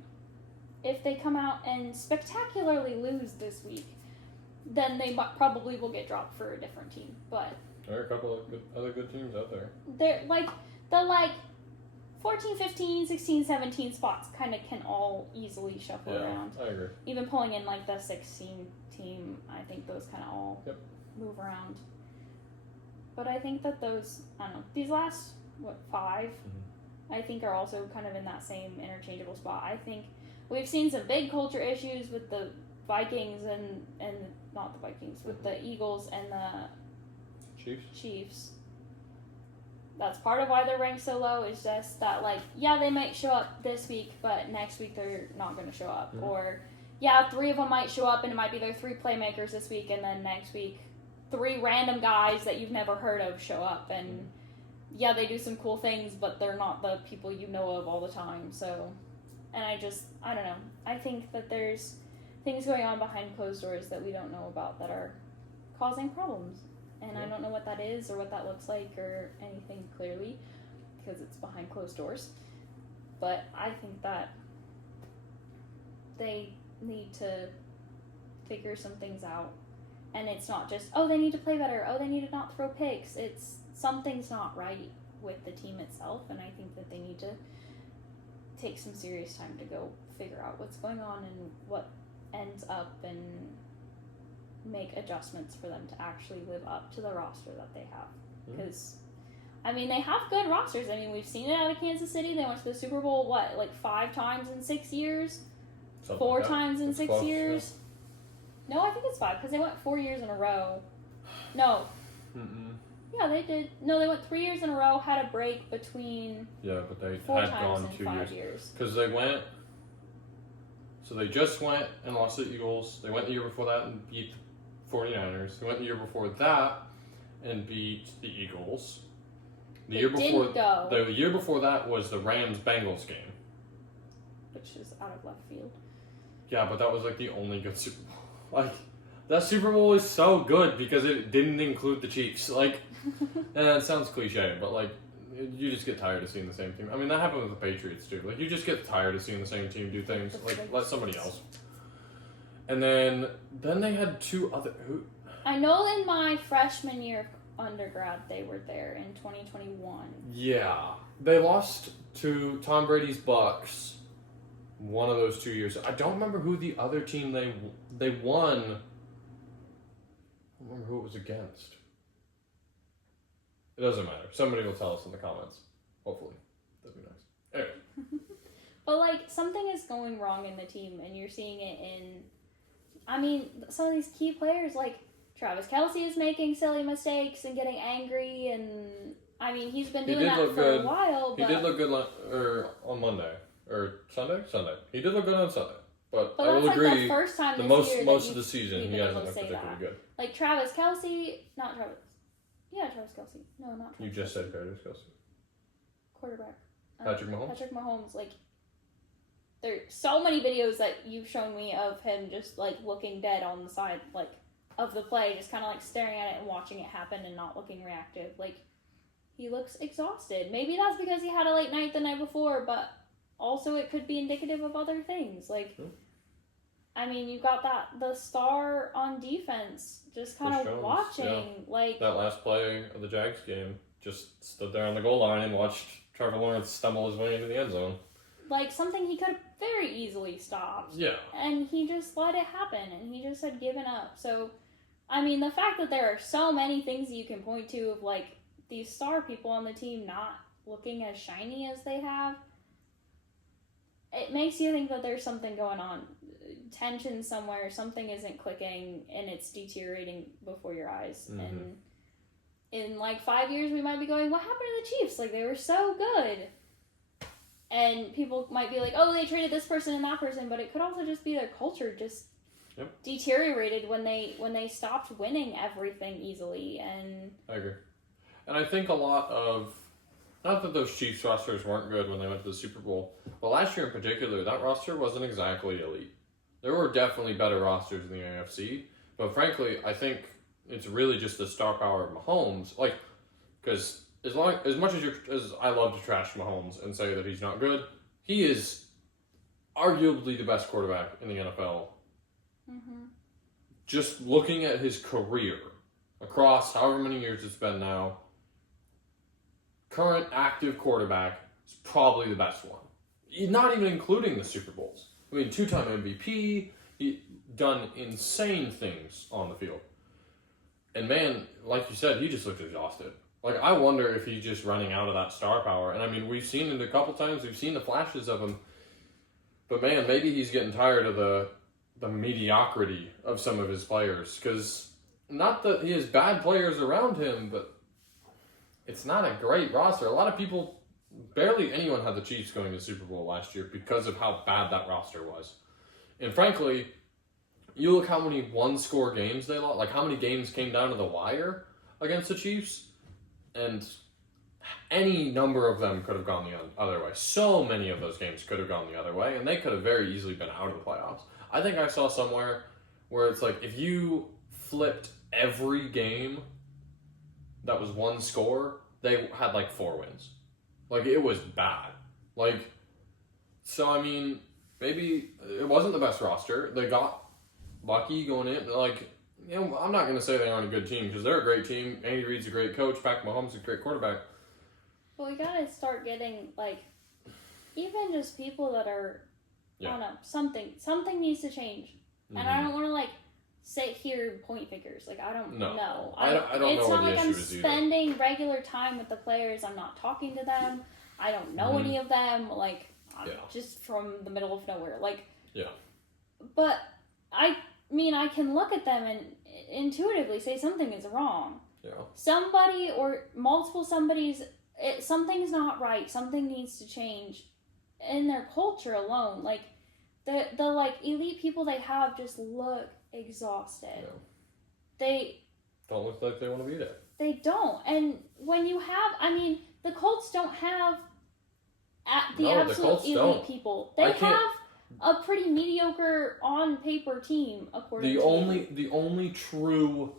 if they come out and spectacularly lose this week, then they probably will get dropped for a different team. But there are a couple of other good teams out there. They're the 14, 15, 16, 17 spots kind of can all easily shuffle around. I agree. Even pulling in the 16 team, I think those kind of all move around. But I think that those, these last, 5, I think are also kind of in that same interchangeable spot. I think we've seen some big culture issues with the Vikings and not the Vikings, with the Eagles and the Chiefs. That's part of why they're ranked so low, is just that, they might show up this week, but next week they're not going to show up. Or, 3 of them might show up, and it might be their 3 playmakers this week, and then next week 3 random guys that you've never heard of show up. And, they do some cool things, but they're not the people you know of all the time. So, and I don't know. I think that there's things going on behind closed doors that we don't know about that are causing problems. And I don't know what that is or what that looks like or anything clearly, because it's behind closed doors. But I think that they need to figure some things out. And it's not just, they need to play better, they need to not throw picks. It's something's not right with the team itself, and I think that they need to take some serious time to go figure out what's going on and what ends up, and make adjustments for them to actually live up to the roster that they have. Because, they have good rosters. We've seen it out of Kansas City. They went to the Super Bowl, 5 times in 6 years? Something 4 like times in 6 close, years? Yeah. No, I think it's 5, because they went 4 years in a row. No. Yeah, they did. No, they went 3 years in a row, had a break between... Yeah, but they 4 had times gone in 2 5 years. Because they went... So they just went and lost to the Eagles. They went the year before that and beat the 49ers. They went the year before that and beat the Eagles. The year before that was the Rams-Bengals game. Which is out of left field. Yeah, but that was the only good Super Bowl. That Super Bowl is so good because it didn't include the Chiefs. Like, and it sounds cliche, but like, you just get tired of seeing the same team. I mean, that happened with the Patriots too. Like, you just get tired of seeing the same team do things. Like, let somebody else. And then they had two other. Who? I know in my freshman year of undergrad they were there in 2021. Yeah, they lost to Tom Brady's Bucks. One of those 2 years. I don't remember who the other team they won. I don't remember who it was against. It doesn't matter. Somebody will tell us in the comments. Hopefully. That'd be nice. Anyway. But, like, something is going wrong in the team, and you're seeing it in... I mean, some of these key players, like, Travis Kelce is making silly mistakes and getting angry, and... I mean, he's been doing that for a while, but... He did look good on Monday. Or Sunday? Sunday. He did look good on Sunday. But I will agree, like the first time this year most of the season, he hasn't looked particularly good. Like, Travis Kelce... Not Travis... Yeah, Travis Kelce. No, not Travis You just said Travis Kelce. Quarterback. Patrick Mahomes? Patrick Mahomes, like... There's so many videos that you've shown me of him just, like, looking dead on the side, like, of the play, just kind of, like, staring at it and watching it happen and not looking reactive. Like, he looks exhausted. Maybe that's because he had a late night the night before, but also it could be indicative of other things. Like, I mean, you've got the star on defense just kind of watching. Yeah. Like, that last play of the Jags game, just stood there on the goal line and watched Trevor Lawrence stumble his way into the end zone. Like, something he could have very easily stopped. Yeah. And he just let it happen, and he just had given up. So, I mean, the fact that there are so many things you can point to of, like, these star people on the team not looking as shiny as they have, it makes you think that there's something going on. Tension somewhere, something isn't clicking, and it's deteriorating before your eyes. Mm-hmm. And in, like, 5 years, we might be going, what happened to the Chiefs? Like, they were so good. And people might be like, oh, they traded this person and that person, but it could also just be their culture just deteriorated when they stopped winning everything easily. And I agree. And I think a lot of, not that those Chiefs rosters weren't good when they went to the Super Bowl, but last year in particular, that roster wasn't exactly elite. There were definitely better rosters in the AFC, but frankly, I think it's really just the star power of Mahomes. Like, because as much as I love to trash Mahomes and say that he's not good, he is arguably the best quarterback in the NFL. Mm-hmm. Just looking at his career across however many years it's been now, current active quarterback is probably the best one. Not even including the Super Bowls. I mean, 2-time MVP, he done insane things on the field. And man, like you said, he just looked exhausted. Like, I wonder if he's just running out of that star power. And I mean, we've seen it a couple times. We've seen the flashes of him. But man, maybe he's getting tired of the mediocrity of some of his players. Because not that he has bad players around him, but it's not a great roster. A lot of people, barely anyone had the Chiefs going to the Super Bowl last year because of how bad that roster was. And frankly, you look how many one-score games they lost, like how many games came down to the wire against the Chiefs, and any number of them could have gone the other way. So many of those games could have gone the other way, and they could have very easily been out of the playoffs. I think I saw somewhere where it's like, if you flipped every game that was one score, they had like 4 wins. Like, it was bad. Like, so I mean, maybe it wasn't the best roster. They got lucky going in. Like, you know, I'm not going to say they aren't a good team, because they're a great team. Andy Reid's a great coach. Patrick Mahomes is a great quarterback. Well, we got to start getting, like, even just people that are, I don't know, something needs to change. Mm-hmm. And I don't want to, like, sit here and point fingers. Like, I don't know. I don't know what the issue is either. It's not like I'm spending regular time with the players. I'm not talking to them. I don't know any of them. Like, I'm just from the middle of nowhere. Like, but I mean, I can look at them and intuitively say something is wrong. Yeah. Somebody or multiple somebody's, something's not right. Something needs to change in their culture alone. Like, the like elite people they have just look exhausted. Yeah. They don't look like they want to be there. They don't. And when you have, I mean, the Colts don't have the absolute elite people. They have a pretty mediocre on paper team, according to the only true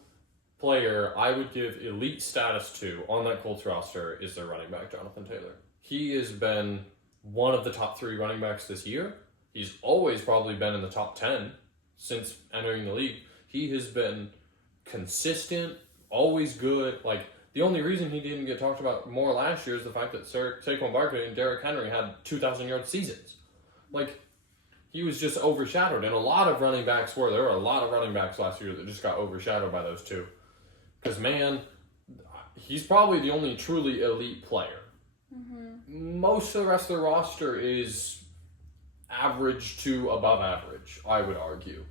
player I would give elite status to on that Colts roster is their running back, Jonathan Taylor. He has been one of the top 3 running backs this year. He's always probably been in the top 10 since entering the league. He has been consistent, always good. Like, the only reason he didn't get talked about more last year is the fact that Saquon Barkley and Derrick Henry had 2,000-yard seasons. Like, he was just overshadowed. And a lot of running backs were. There were a lot of running backs last year that just got overshadowed by those two. Because, man, he's probably the only truly elite player. Mm-hmm. Most of the rest of the roster is average to above average, I would argue.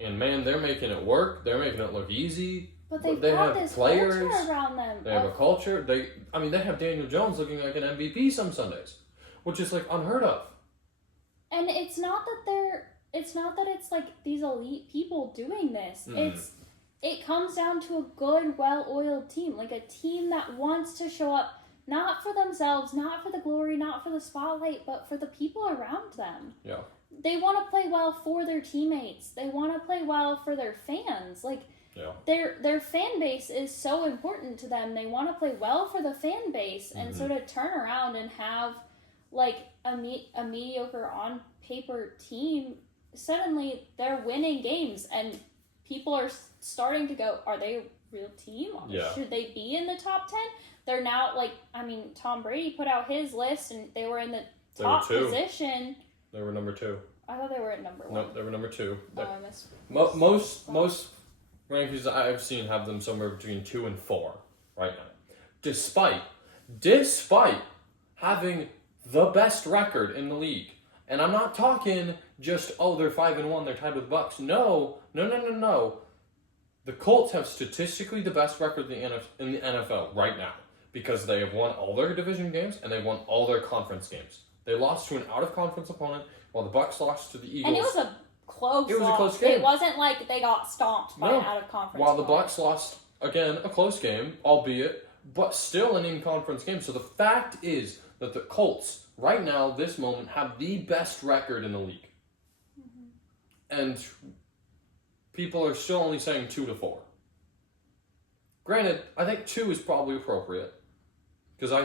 And, man, they're making it work. They're making it look easy. But they have this players culture around them. They have a culture. They have Daniel Jones looking like an MVP some Sundays, which is, like, unheard of. And it's not that it's like these elite people doing this. It comes down to a good, well-oiled team. Like, a team that wants to show up not for themselves, not for the glory, not for the spotlight, but for the people around them. Yeah. They want to play well for their teammates. They want to play well for their fans. Like, yeah. Their fan base is so important to them. They want to play well for the fan base. And so to turn around and have, like, a mediocre on-paper team, suddenly they're winning games. And people are starting to go, are they a real team? Yeah. Should they be in the top 10? They're now, like, Tom Brady put out his list, and they were in the top position. They were number 2. I thought they were at number 1. No, they were number 2. Oh, I missed. Most rankings that I've seen have them somewhere between 2 and 4 right now. Despite having the best record in the league. And I'm not talking just, they're 5-1, they're tied with the Bucks. No. The Colts have statistically the best record in the NFL right now because they have won all their division games and they've won all their conference games. They lost to an out-of-conference opponent while the Bucks lost to the Eagles. And it was a close game. It wasn't like they got stomped by an out-of-conference While the Bucks lost, again, a close game, albeit, but still an in-conference game. So the fact is that the Colts, right now, this moment, have the best record in the league. Mm-hmm. And people are still only saying 2 to 4. Granted, I think 2 is probably appropriate. Because I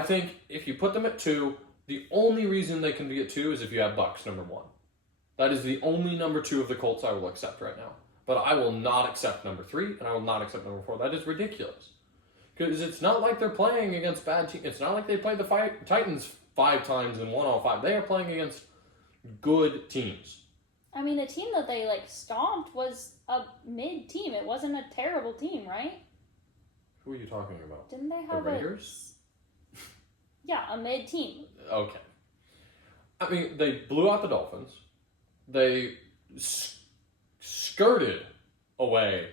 think if you put them at 2, the only reason they can be at 2 is if you have Bucks number 1. That is the only number 2 of the Colts I will accept right now. But I will not accept number 3, and I will not accept number 4. That is ridiculous. Because it's not like they're playing against bad teams. It's not like they played the Titans 5 times and won all 5. They are playing against good teams. I mean, the team that they, like, stomped was a mid-team. It wasn't a terrible team, right? Who are you talking about? Didn't they have the Raiders? Yeah, a mid-team. Okay. I mean, they blew out the Dolphins. They skirted away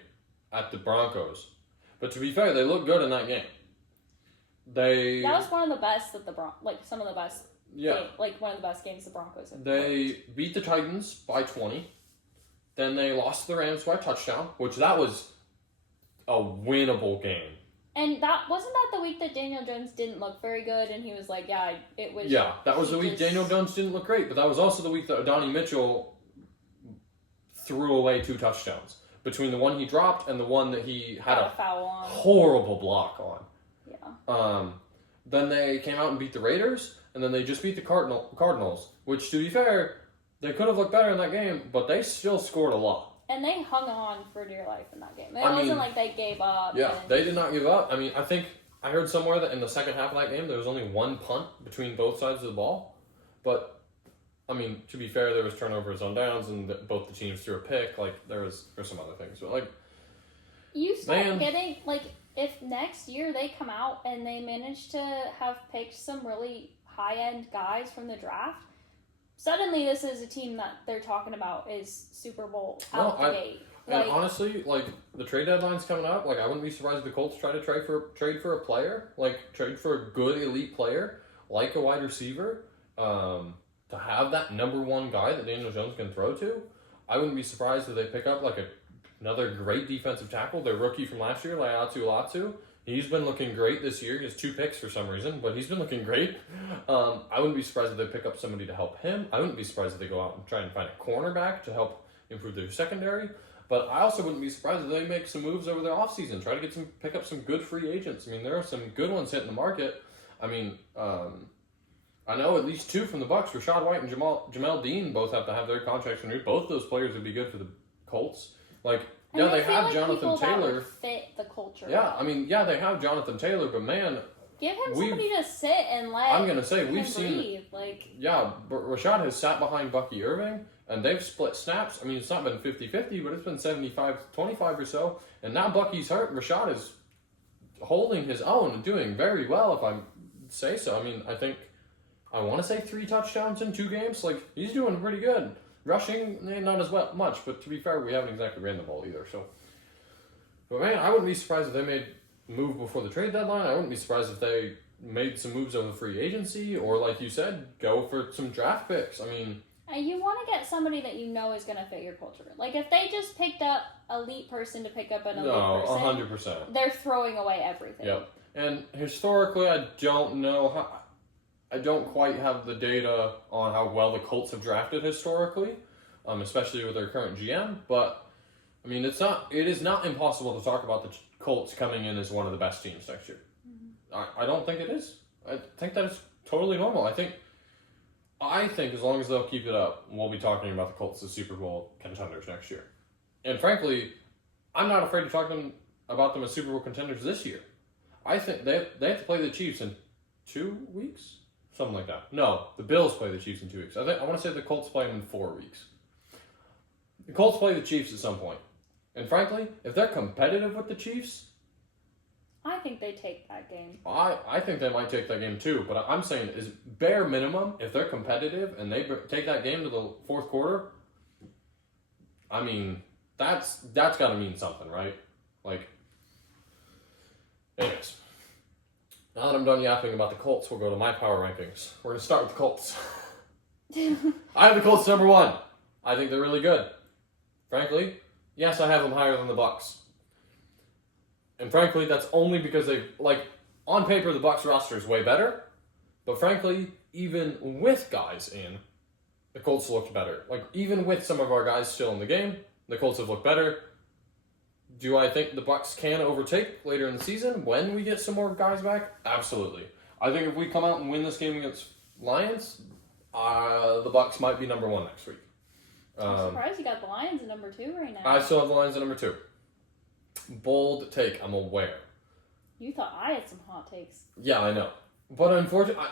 at the Broncos. But to be fair, they looked good in that game. That was one of the best that some of the best. Yeah. One of the best games the Broncos have played. Beat the Titans by 20. Then they lost the Rams by a touchdown, which that was a winnable game. And wasn't that the week that Daniel Jones didn't look very good, and he was like, it was... Yeah, that was the week Daniel Jones didn't look great, but that was also the week that Adonai Mitchell threw away 2 touchdowns. Between the one he dropped and the one that he had a foul on. Horrible block on. Yeah. Then they came out and beat the Raiders, and then they just beat the Cardinals, which, to be fair, they could have looked better in that game, but they still scored a lot. And they hung on for dear life in that game. It wasn't like they gave up. Yeah, they did not give up. I mean, I think I heard somewhere that in the second half of that game, there was only 1 punt between both sides of the ball. But, I mean, to be fair, there was turnovers on downs, and both the teams threw a pick. Like, there's some other things. But, like, you start getting, like, if next year they come out and they manage to have picked some really high-end guys from the draft, suddenly this is a team that they're talking about is Super Bowl out the gate. And honestly, like, the trade deadline's coming up. Like, I wouldn't be surprised if the Colts try to trade for a player. Like, trade for a good elite player, like a wide receiver, to have that number 1 guy that Daniel Jones can throw to. I wouldn't be surprised if they pick up, like, another great defensive tackle, their rookie from last year, Laiatu Latu, He's been looking great this year. He has 2 picks for some reason, but he's been looking great. I wouldn't be surprised if they pick up somebody to help him. I wouldn't be surprised if they go out and try and find a cornerback to help improve their secondary. But I also wouldn't be surprised if they make some moves over their offseason, try to pick up some good free agents. I mean, there are some good ones hitting the market. I mean, I know at least 2 from the Bucks, Rashad White and Jamel Dean, both have to have their contracts renewed. Both those players would be good for the Colts. Like, And yeah, I they feel have like Jonathan people that Taylor. would fit the culture. Yeah, well. I mean, yeah, they have Jonathan Taylor, but man, give him somebody to sit and let. I'm gonna say him we've seen. breathe. Like, Yeah, Rashad has sat behind Bucky Irving, and they've split snaps. I mean, it's not been 50-50, but it's been 75-25 or so. And now Bucky's hurt. Rashad is holding his own and doing very well, if I say so. I mean, I want to say 3 touchdowns in 2 games. Like, he's doing pretty good. Rushing, not as much, but to be fair, we haven't exactly ran the ball either. So, but man, I wouldn't be surprised if they made a move before the trade deadline. I wouldn't be surprised if they made some moves over the free agency, or like you said, go for some draft picks. I mean, and you want to get somebody that you know is going to fit your culture. Like, if they just picked up elite person to pick up an elite person, 100%. they're throwing away everything. Yep. And historically, I don't know how. I don't quite have the data on how well the Colts have drafted historically, especially with their current GM. But I mean, it is not impossible to talk about the Colts coming in as one of the best teams next year. Mm-hmm. I don't think it is. I think that is totally normal. I think as long as they'll keep it up, we'll be talking about the Colts as Super Bowl contenders next year. And frankly, I'm not afraid to talk about them as Super Bowl contenders this year. I think they have to play the Chiefs in 2 weeks. Something like that. No, the Bills play the Chiefs in 2 weeks. I want to say the Colts play them in 4 weeks. The Colts play the Chiefs at some point. And frankly, if they're competitive with the Chiefs, I think they take that game. I think they might take that game too. But I'm saying is bare minimum, if they're competitive and they take that game to the 4th quarter, I mean, that's got to mean something, right? Like, anyways. Now that I'm done yapping about the Colts, we'll go to my power rankings. We're going to start with the Colts. I have the Colts number 1. I think they're really good. Frankly, yes, I have them higher than the Bucks. And frankly, that's only because on paper, the Bucks roster is way better. But frankly, even with guys in, the Colts looked better. Like, even with some of our guys still in the game, the Colts have looked better. Do I think the Bucks can overtake later in the season when we get some more guys back? Absolutely. I think if we come out and win this game against Lions, the Bucks might be number 1 next week. I'm surprised you got the Lions at number 2 right now. I still have the Lions at number 2. Bold take, I'm aware. You thought I had some hot takes. Yeah, I know. But unfortunately,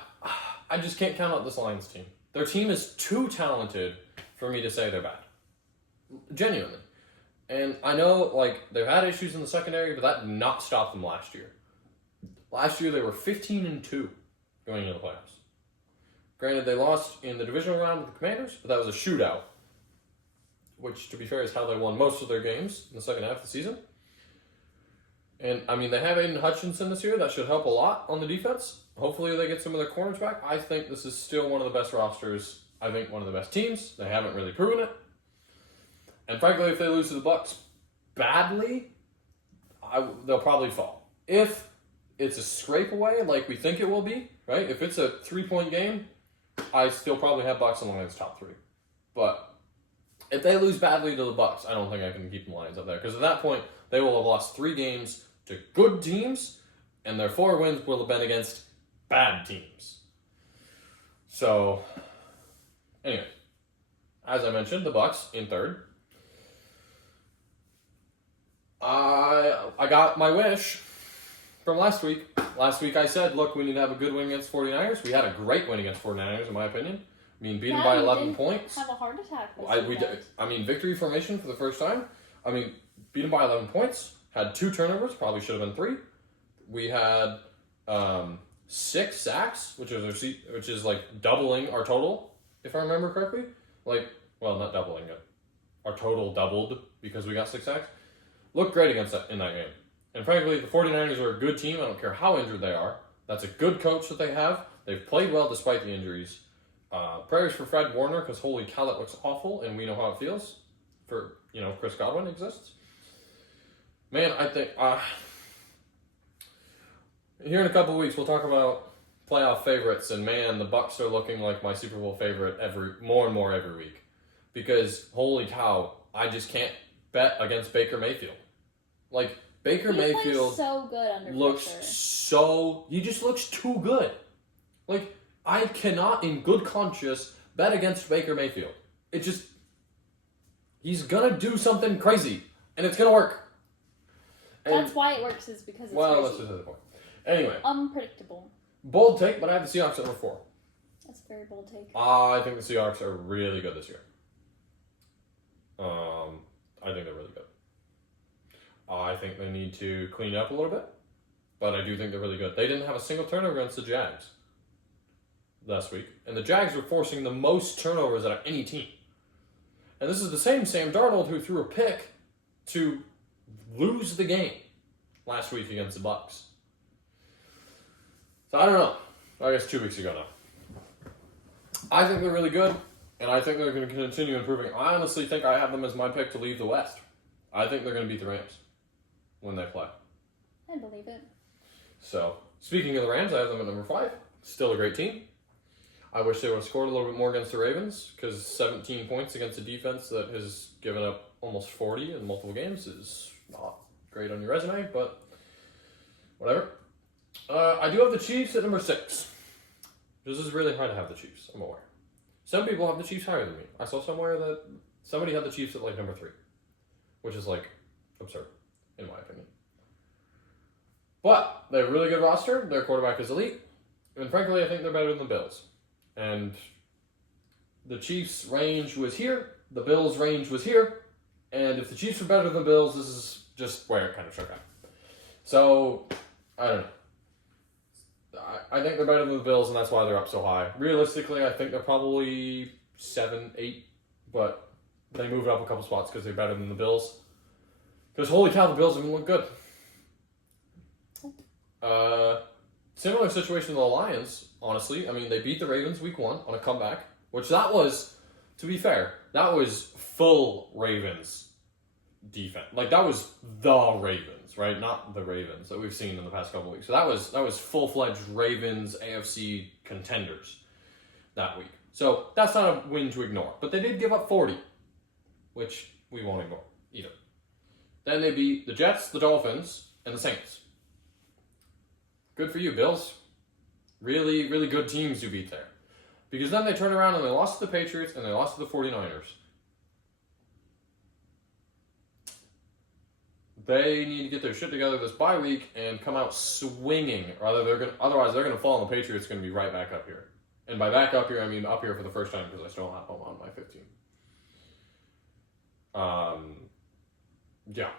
I just can't count out this Lions team. Their team is too talented for me to say they're bad. Genuinely. And I know, they've had issues in the secondary, but that did not stop them last year. Last year, they were 15-2 going into the playoffs. Granted, they lost in the divisional round with the Commanders, but that was a shootout, which, to be fair, is how they won most of their games in the second half of the season. And, I mean, they have Aiden Hutchinson this year. That should help a lot on the defense. Hopefully, they get some of their corners back. I think this is still one of the best rosters. I think one of the best teams. They haven't really proven it. And frankly, if they lose to the Bucks badly, they'll probably fall. If it's a scrape away, like we think it will be, right? If it's a 3-point game, I still probably have Bucks and Lions top 3. But if they lose badly to the Bucks, I don't think I can keep the Lions up there. Because at that point, they will have lost 3 games to good teams, and their 4 wins will have been against bad teams. So, anyway, as I mentioned, the Bucks in 3rd. I got my wish from last week. Last week I said, look, we need to have a good win against 49ers. We had a great win against 49ers, in my opinion. I mean, beat them by 11 points. Have a heart attack. Victory formation for the first time. I mean, beat them by 11 points. Had 2 turnovers. Probably should have been 3. We had 6 sacks, which is like doubling our total, if I remember correctly. Not doubling it. Our total doubled because we got 6 sacks. Looked great in that game. And frankly, the 49ers are a good team. I don't care how injured they are. That's a good coach that they have. They've played well despite the injuries. Prayers for Fred Warner, because holy cow, that looks awful, and we know how it feels for, Chris Godwin exists. Man, I think Here in a couple of weeks, we'll talk about playoff favorites, and man, the Bucks are looking like my Super Bowl favorite more and more every week. Because holy cow, I just can't bet against Baker Mayfield. Like Baker Mayfield so good under looks pressure. he just looks too good. Like I cannot, in good conscience, bet against Baker Mayfield. It just he's gonna do something crazy, and it's gonna work. And, that's why it works, is because it's well, crazy. that's just the point. Anyway, Unpredictable. bold take, but I have the Seahawks at number 4. That's a very bold take. I think the Seahawks are really good this year. I think they're really good. I think they need to clean up a little bit, but I do think they're really good. They didn't have a single turnover against the Jags last week, and the Jags were forcing the most turnovers out of any team. And this is the same Sam Darnold who threw a pick to lose the game last week against the Bucks. So I don't know. I guess 2 weeks ago now. I think they're really good, and I think they're going to continue improving. I honestly think I have them as my pick to leave the West. I think they're going to beat the Rams when they play. I believe it. So, speaking of the Rams, I have them at number 5. Still a great team. I wish they would have scored a little bit more against the Ravens, because 17 points against a defense that has given up almost 40 in multiple games is not great on your resume, but whatever. I do have the Chiefs at number 6. This is really hard to have the Chiefs, I'm aware. Some people have the Chiefs higher than me. I saw somewhere that somebody had the Chiefs at like number 3, which is like absurd, in my opinion. But they have a really good roster. Their quarterback is elite. And frankly, I think they're better than the Bills. And the Chiefs' range was here. The Bills' range was here. And if the Chiefs were better than the Bills, this is just where it kind of shook out. So, I don't know. I think they're better than the Bills, and that's why they're up so high. Realistically, I think they're probably 7, 8, but they moved up a couple spots because they're better than the Bills. Because holy cow, the Bills have looked good. Similar situation to the Lions, honestly. I mean, they beat the Ravens week 1 on a comeback, which that was, to be fair, that was full Ravens defense. Like, that was the Ravens, right? Not the Ravens that we've seen in the past couple weeks. So that was full-fledged Ravens AFC contenders that week. So that's not a win to ignore. But they did give up 40, which we won't ignore either. Then they beat the Jets, the Dolphins, and the Saints. Good for you, Bills. Really, really good teams you beat there. Because then they turned around and they lost to the Patriots and they lost to the 49ers. They need to get their shit together this bye week and come out swinging. Otherwise, they're going to fall and the Patriots are going to be right back up here. And by back up here, I mean up here for the first time because I still have them on my 15. Yeah.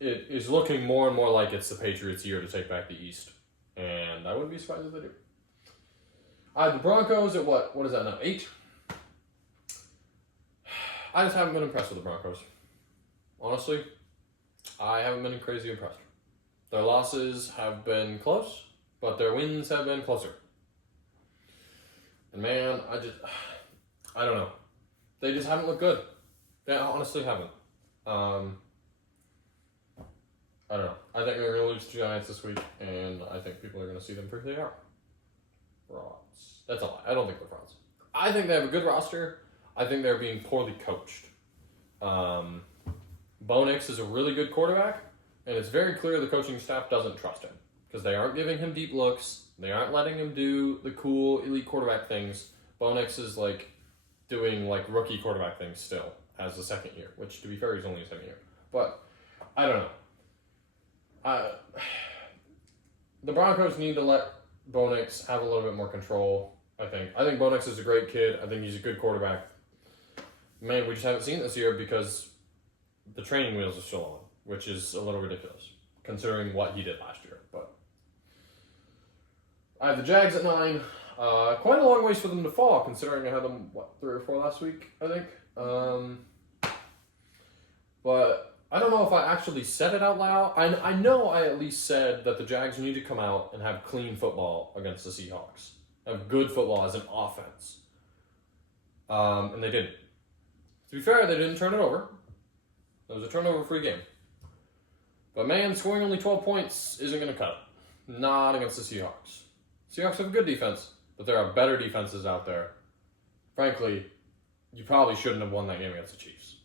It is looking more and more like it's the Patriots' year to take back the East. And I wouldn't be surprised if they do. I have the Broncos at what? What is that now? 8? I just haven't been impressed with the Broncos. Honestly, I haven't been crazy impressed. Their losses have been close, but their wins have been closer. And man, I don't know. They just haven't looked good. They honestly haven't. I don't know. I think they're going to lose to Giants this week, and I think people are going to see them for who they are. Frauds. That's a lie. I don't think they're frauds. I think they have a good roster. I think they're being poorly coached. Bo Nix is a really good quarterback, and it's very clear the coaching staff doesn't trust him because they aren't giving him deep looks. They aren't letting him do the cool elite quarterback things. Bo Nix is doing rookie quarterback things still as the second year, which to be fair, he's only his second year. But I don't know. The Broncos need to let Bo Nix have a little bit more control, I think. I think Bo Nix is a great kid. I think he's a good quarterback. Man, we just haven't seen this year because the training wheels are still on, which is a little ridiculous, considering what he did last year. But I have the Jags at 9. Quite a long ways for them to fall, considering I had them, 3 or 4 last week, I think. But I don't know if I actually said it out loud. I know I at least said that the Jags need to come out and have clean football against the Seahawks. Have good football as an offense. And they didn't. To be fair, they didn't turn it over. It was a turnover-free game. But man, scoring only 12 points isn't going to cut it. Not against the Seahawks. Seahawks have a good defense, but there are better defenses out there. Frankly, you probably shouldn't have won that game against the Chiefs.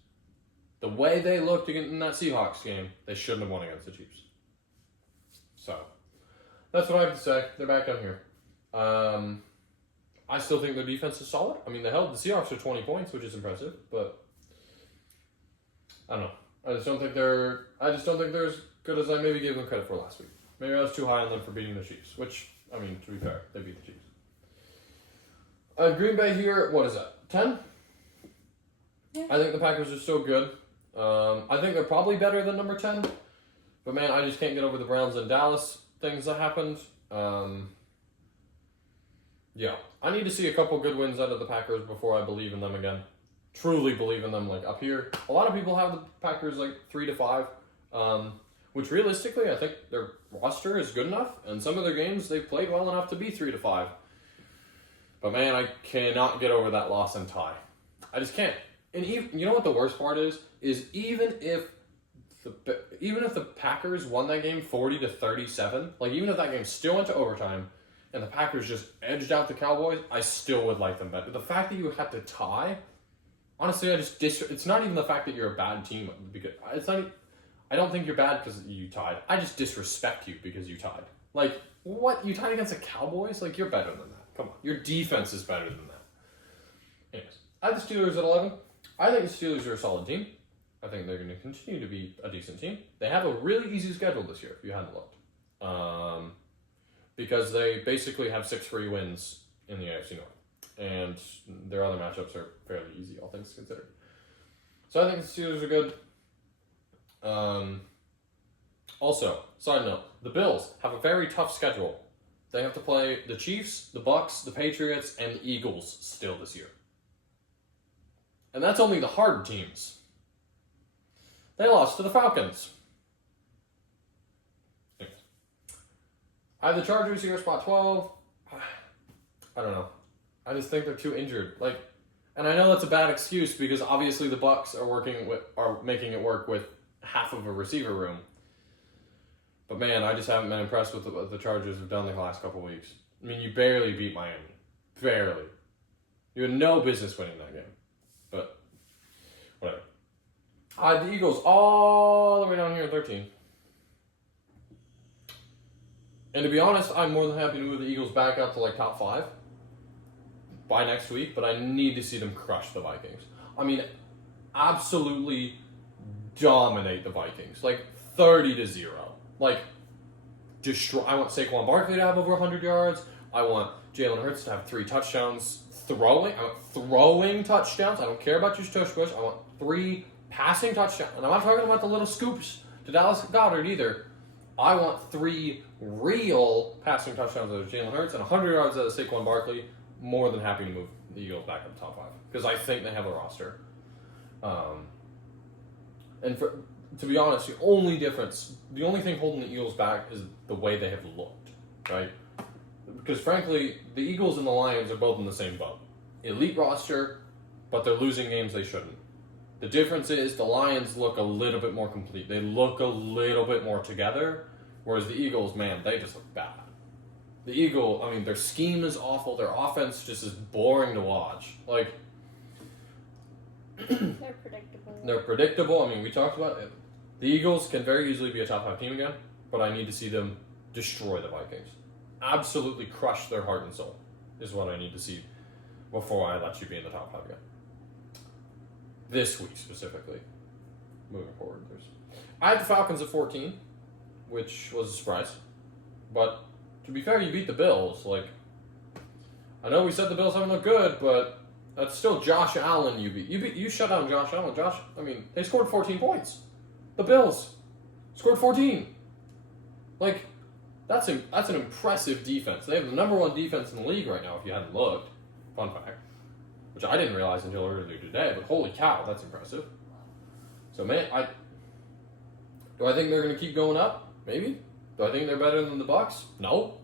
The way they looked in that Seahawks game, they shouldn't have won against the Chiefs. So, that's what I have to say. They're back down here. I still think their defense is solid. I mean, they held the Seahawks to 20 points, which is impressive, but I don't know. I just don't think they're as good as I maybe gave them credit for last week. Maybe I was too high on them for beating the Chiefs, which, I mean, to be fair, they beat the Chiefs. Green Bay here, what is that, 10? Yeah. I think the Packers are still good. I think they're probably better than number 10. But man, I just can't get over the Browns and Dallas things that happened. Yeah, I need to see a couple good wins out of the Packers before I believe in them again. Truly believe in them, like up here. A lot of people have the Packers like 3-5, which realistically I think their roster is good enough, and some of their games they've played well enough to be 3-5. But man, I cannot get over that loss and tie. I just can't. And even, you know what the worst part is even if the Packers won that game 40-37, like even if that game still went to overtime, and the Packers just edged out the Cowboys, I still would like them better. The fact that you had to tie, honestly, it's not even the fact that you're a bad team. Because it's not. I don't think you're bad because you tied. I just disrespect you because you tied. Like, what? You tied against the Cowboys? Like, you're better than that. Come on. Your defense is better than that. Anyways, I have the Steelers at 11. I think the Steelers are a solid team. I think they're going to continue to be a decent team. They have a really easy schedule this year, if you hadn't looked. Because they basically have 6 free wins in the AFC North. And their other matchups are fairly easy, all things considered. So I think the Steelers are good. Also, side note, the Bills have a very tough schedule. They have to play the Chiefs, the Bucks, the Patriots, and the Eagles still this year. And that's only the hard teams. They lost to the Falcons. I have the Chargers here, spot 12. I don't know. I just think they're too injured. Like, and I know that's a bad excuse because obviously the Bucks are making it work with half of a receiver room. But man, I just haven't been impressed with what the Chargers have done the last couple weeks. I mean, you barely beat Miami. Barely. You had no business winning that game. But whatever. I have the Eagles all the way down here at 13. And to be honest, I'm more than happy to move the Eagles back up to like top 5 by next week, but I need to see them crush the Vikings. I mean, absolutely dominate the Vikings. Like 30-0. Like, destroy. I want Saquon Barkley to have over 100 yards. I want Jalen Hurts to have 3 touchdowns throwing. I want throwing touchdowns. I don't care about your tush push. I want 3 passing touchdowns. And I'm not talking about the little scoops to Dallas Goedert either. I want 3 real passing touchdowns out of Jalen Hurts and 100 yards out of Saquon Barkley. More than happy to move the Eagles back up to top 5 because I think they have a roster. To be honest, the only thing holding the Eagles back is the way they have looked, right? Because frankly, the Eagles and the Lions are both in the same boat. Elite roster, but they're losing games they shouldn't. The difference is the Lions look a little bit more complete. They look a little bit more together, whereas the Eagles, man, they just look bad. The Eagle, I mean, their scheme is awful. Their offense just is boring to watch. Like, They're predictable. They're predictable. I mean, we talked about it. The Eagles can very easily be a top 5 team again, but I need to see them destroy the Vikings. Absolutely crush their heart and soul is what I need to see before I let you be in the top 5 again. This week specifically. Moving forward. I had the Falcons at 14, which was a surprise. But to be fair, you beat the Bills. Like, I know we said the Bills haven't looked good, but that's still Josh Allen you beat. You shut down Josh Allen. They scored 14 points. The Bills scored 14. Like, that's an impressive defense. They have the number 1 defense in the league right now, if you hadn't looked. Fun fact. Which I didn't realize until earlier today, but holy cow, that's impressive. So, man, do I think they're going to keep going up? Maybe. Do I think they're better than the Bucks? No.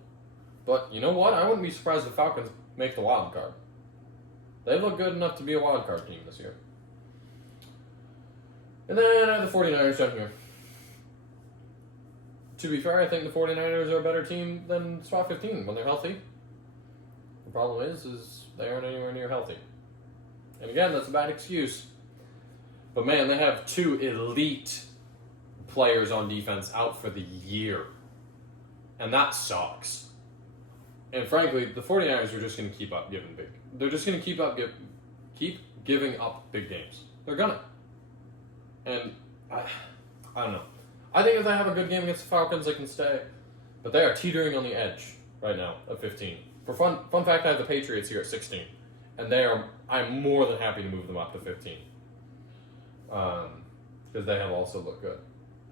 But you know what? I wouldn't be surprised if the Falcons make the wild card. They look good enough to be a wild card team this year. And then I have the 49ers down here. to be fair, I think the 49ers are a better team than spot 15 when they're healthy. The problem is they aren't anywhere near healthy. And again, that's a bad excuse. But man, they have 2 elite players on defense out for the year. And that sucks. And frankly, the 49ers are just going to keep up giving big. They're just going to keep giving up big games. They're gonna. And I don't know. I think if they have a good game against the Falcons, they can stay. But they are teetering on the edge right now at 15. For fun fact, I have the Patriots here at 16. And I'm more than happy to move them up to 15. Because they have also looked good.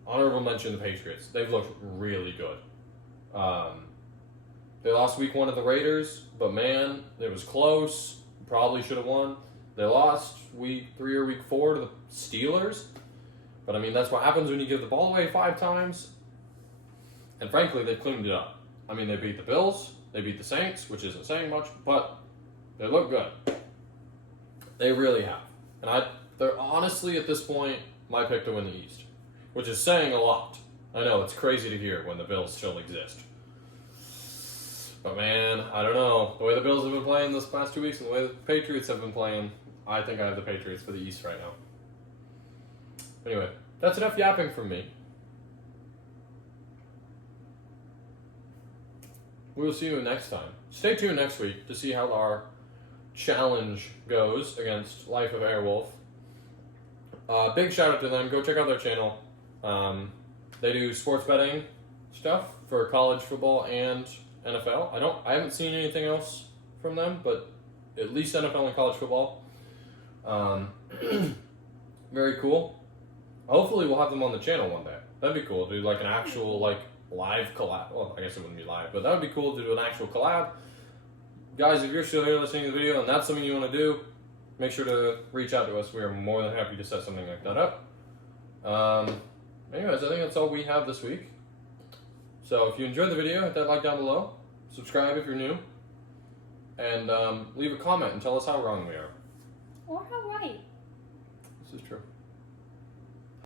Honorable mention the Patriots. They've looked really good. They lost week 1 to the Raiders, but man, it was close. Probably should have won. They lost week 3 or week 4 to the Steelers. But I mean, that's what happens when you give the ball away 5 times. And frankly, they cleaned it up. I mean, they beat the Bills. They beat the Saints, which isn't saying much, but they look good. They really have. And they're honestly, at this point, my pick to win the East. Which is saying a lot. I know, it's crazy to hear when the Bills still exist. But man, I don't know. The way the Bills have been playing this past 2 weeks and the way the Patriots have been playing, I think I have the Patriots for the East right now. Anyway, that's enough yapping from me. We will see you next time. Stay tuned next week to see how our challenge goes against Life of Airwolf. Big shout out to them. Go check out their channel. They do sports betting stuff for college football and NFL. I haven't seen anything else from them, but at least NFL and college football. Very cool. Hopefully we'll have them on the channel one day. That'd be cool. Do like an actual live collab. Well, I guess it wouldn't be live, but that would be cool to do an actual collab. Guys, if you're still here listening to the video and that's something you want to do, make sure to reach out to us. We are more than happy to set something like that up. Anyways, I think that's all we have this week. So if you enjoyed the video, hit that like down below. Subscribe if you're new. And leave a comment and tell us how wrong we are. Or how right. This is true.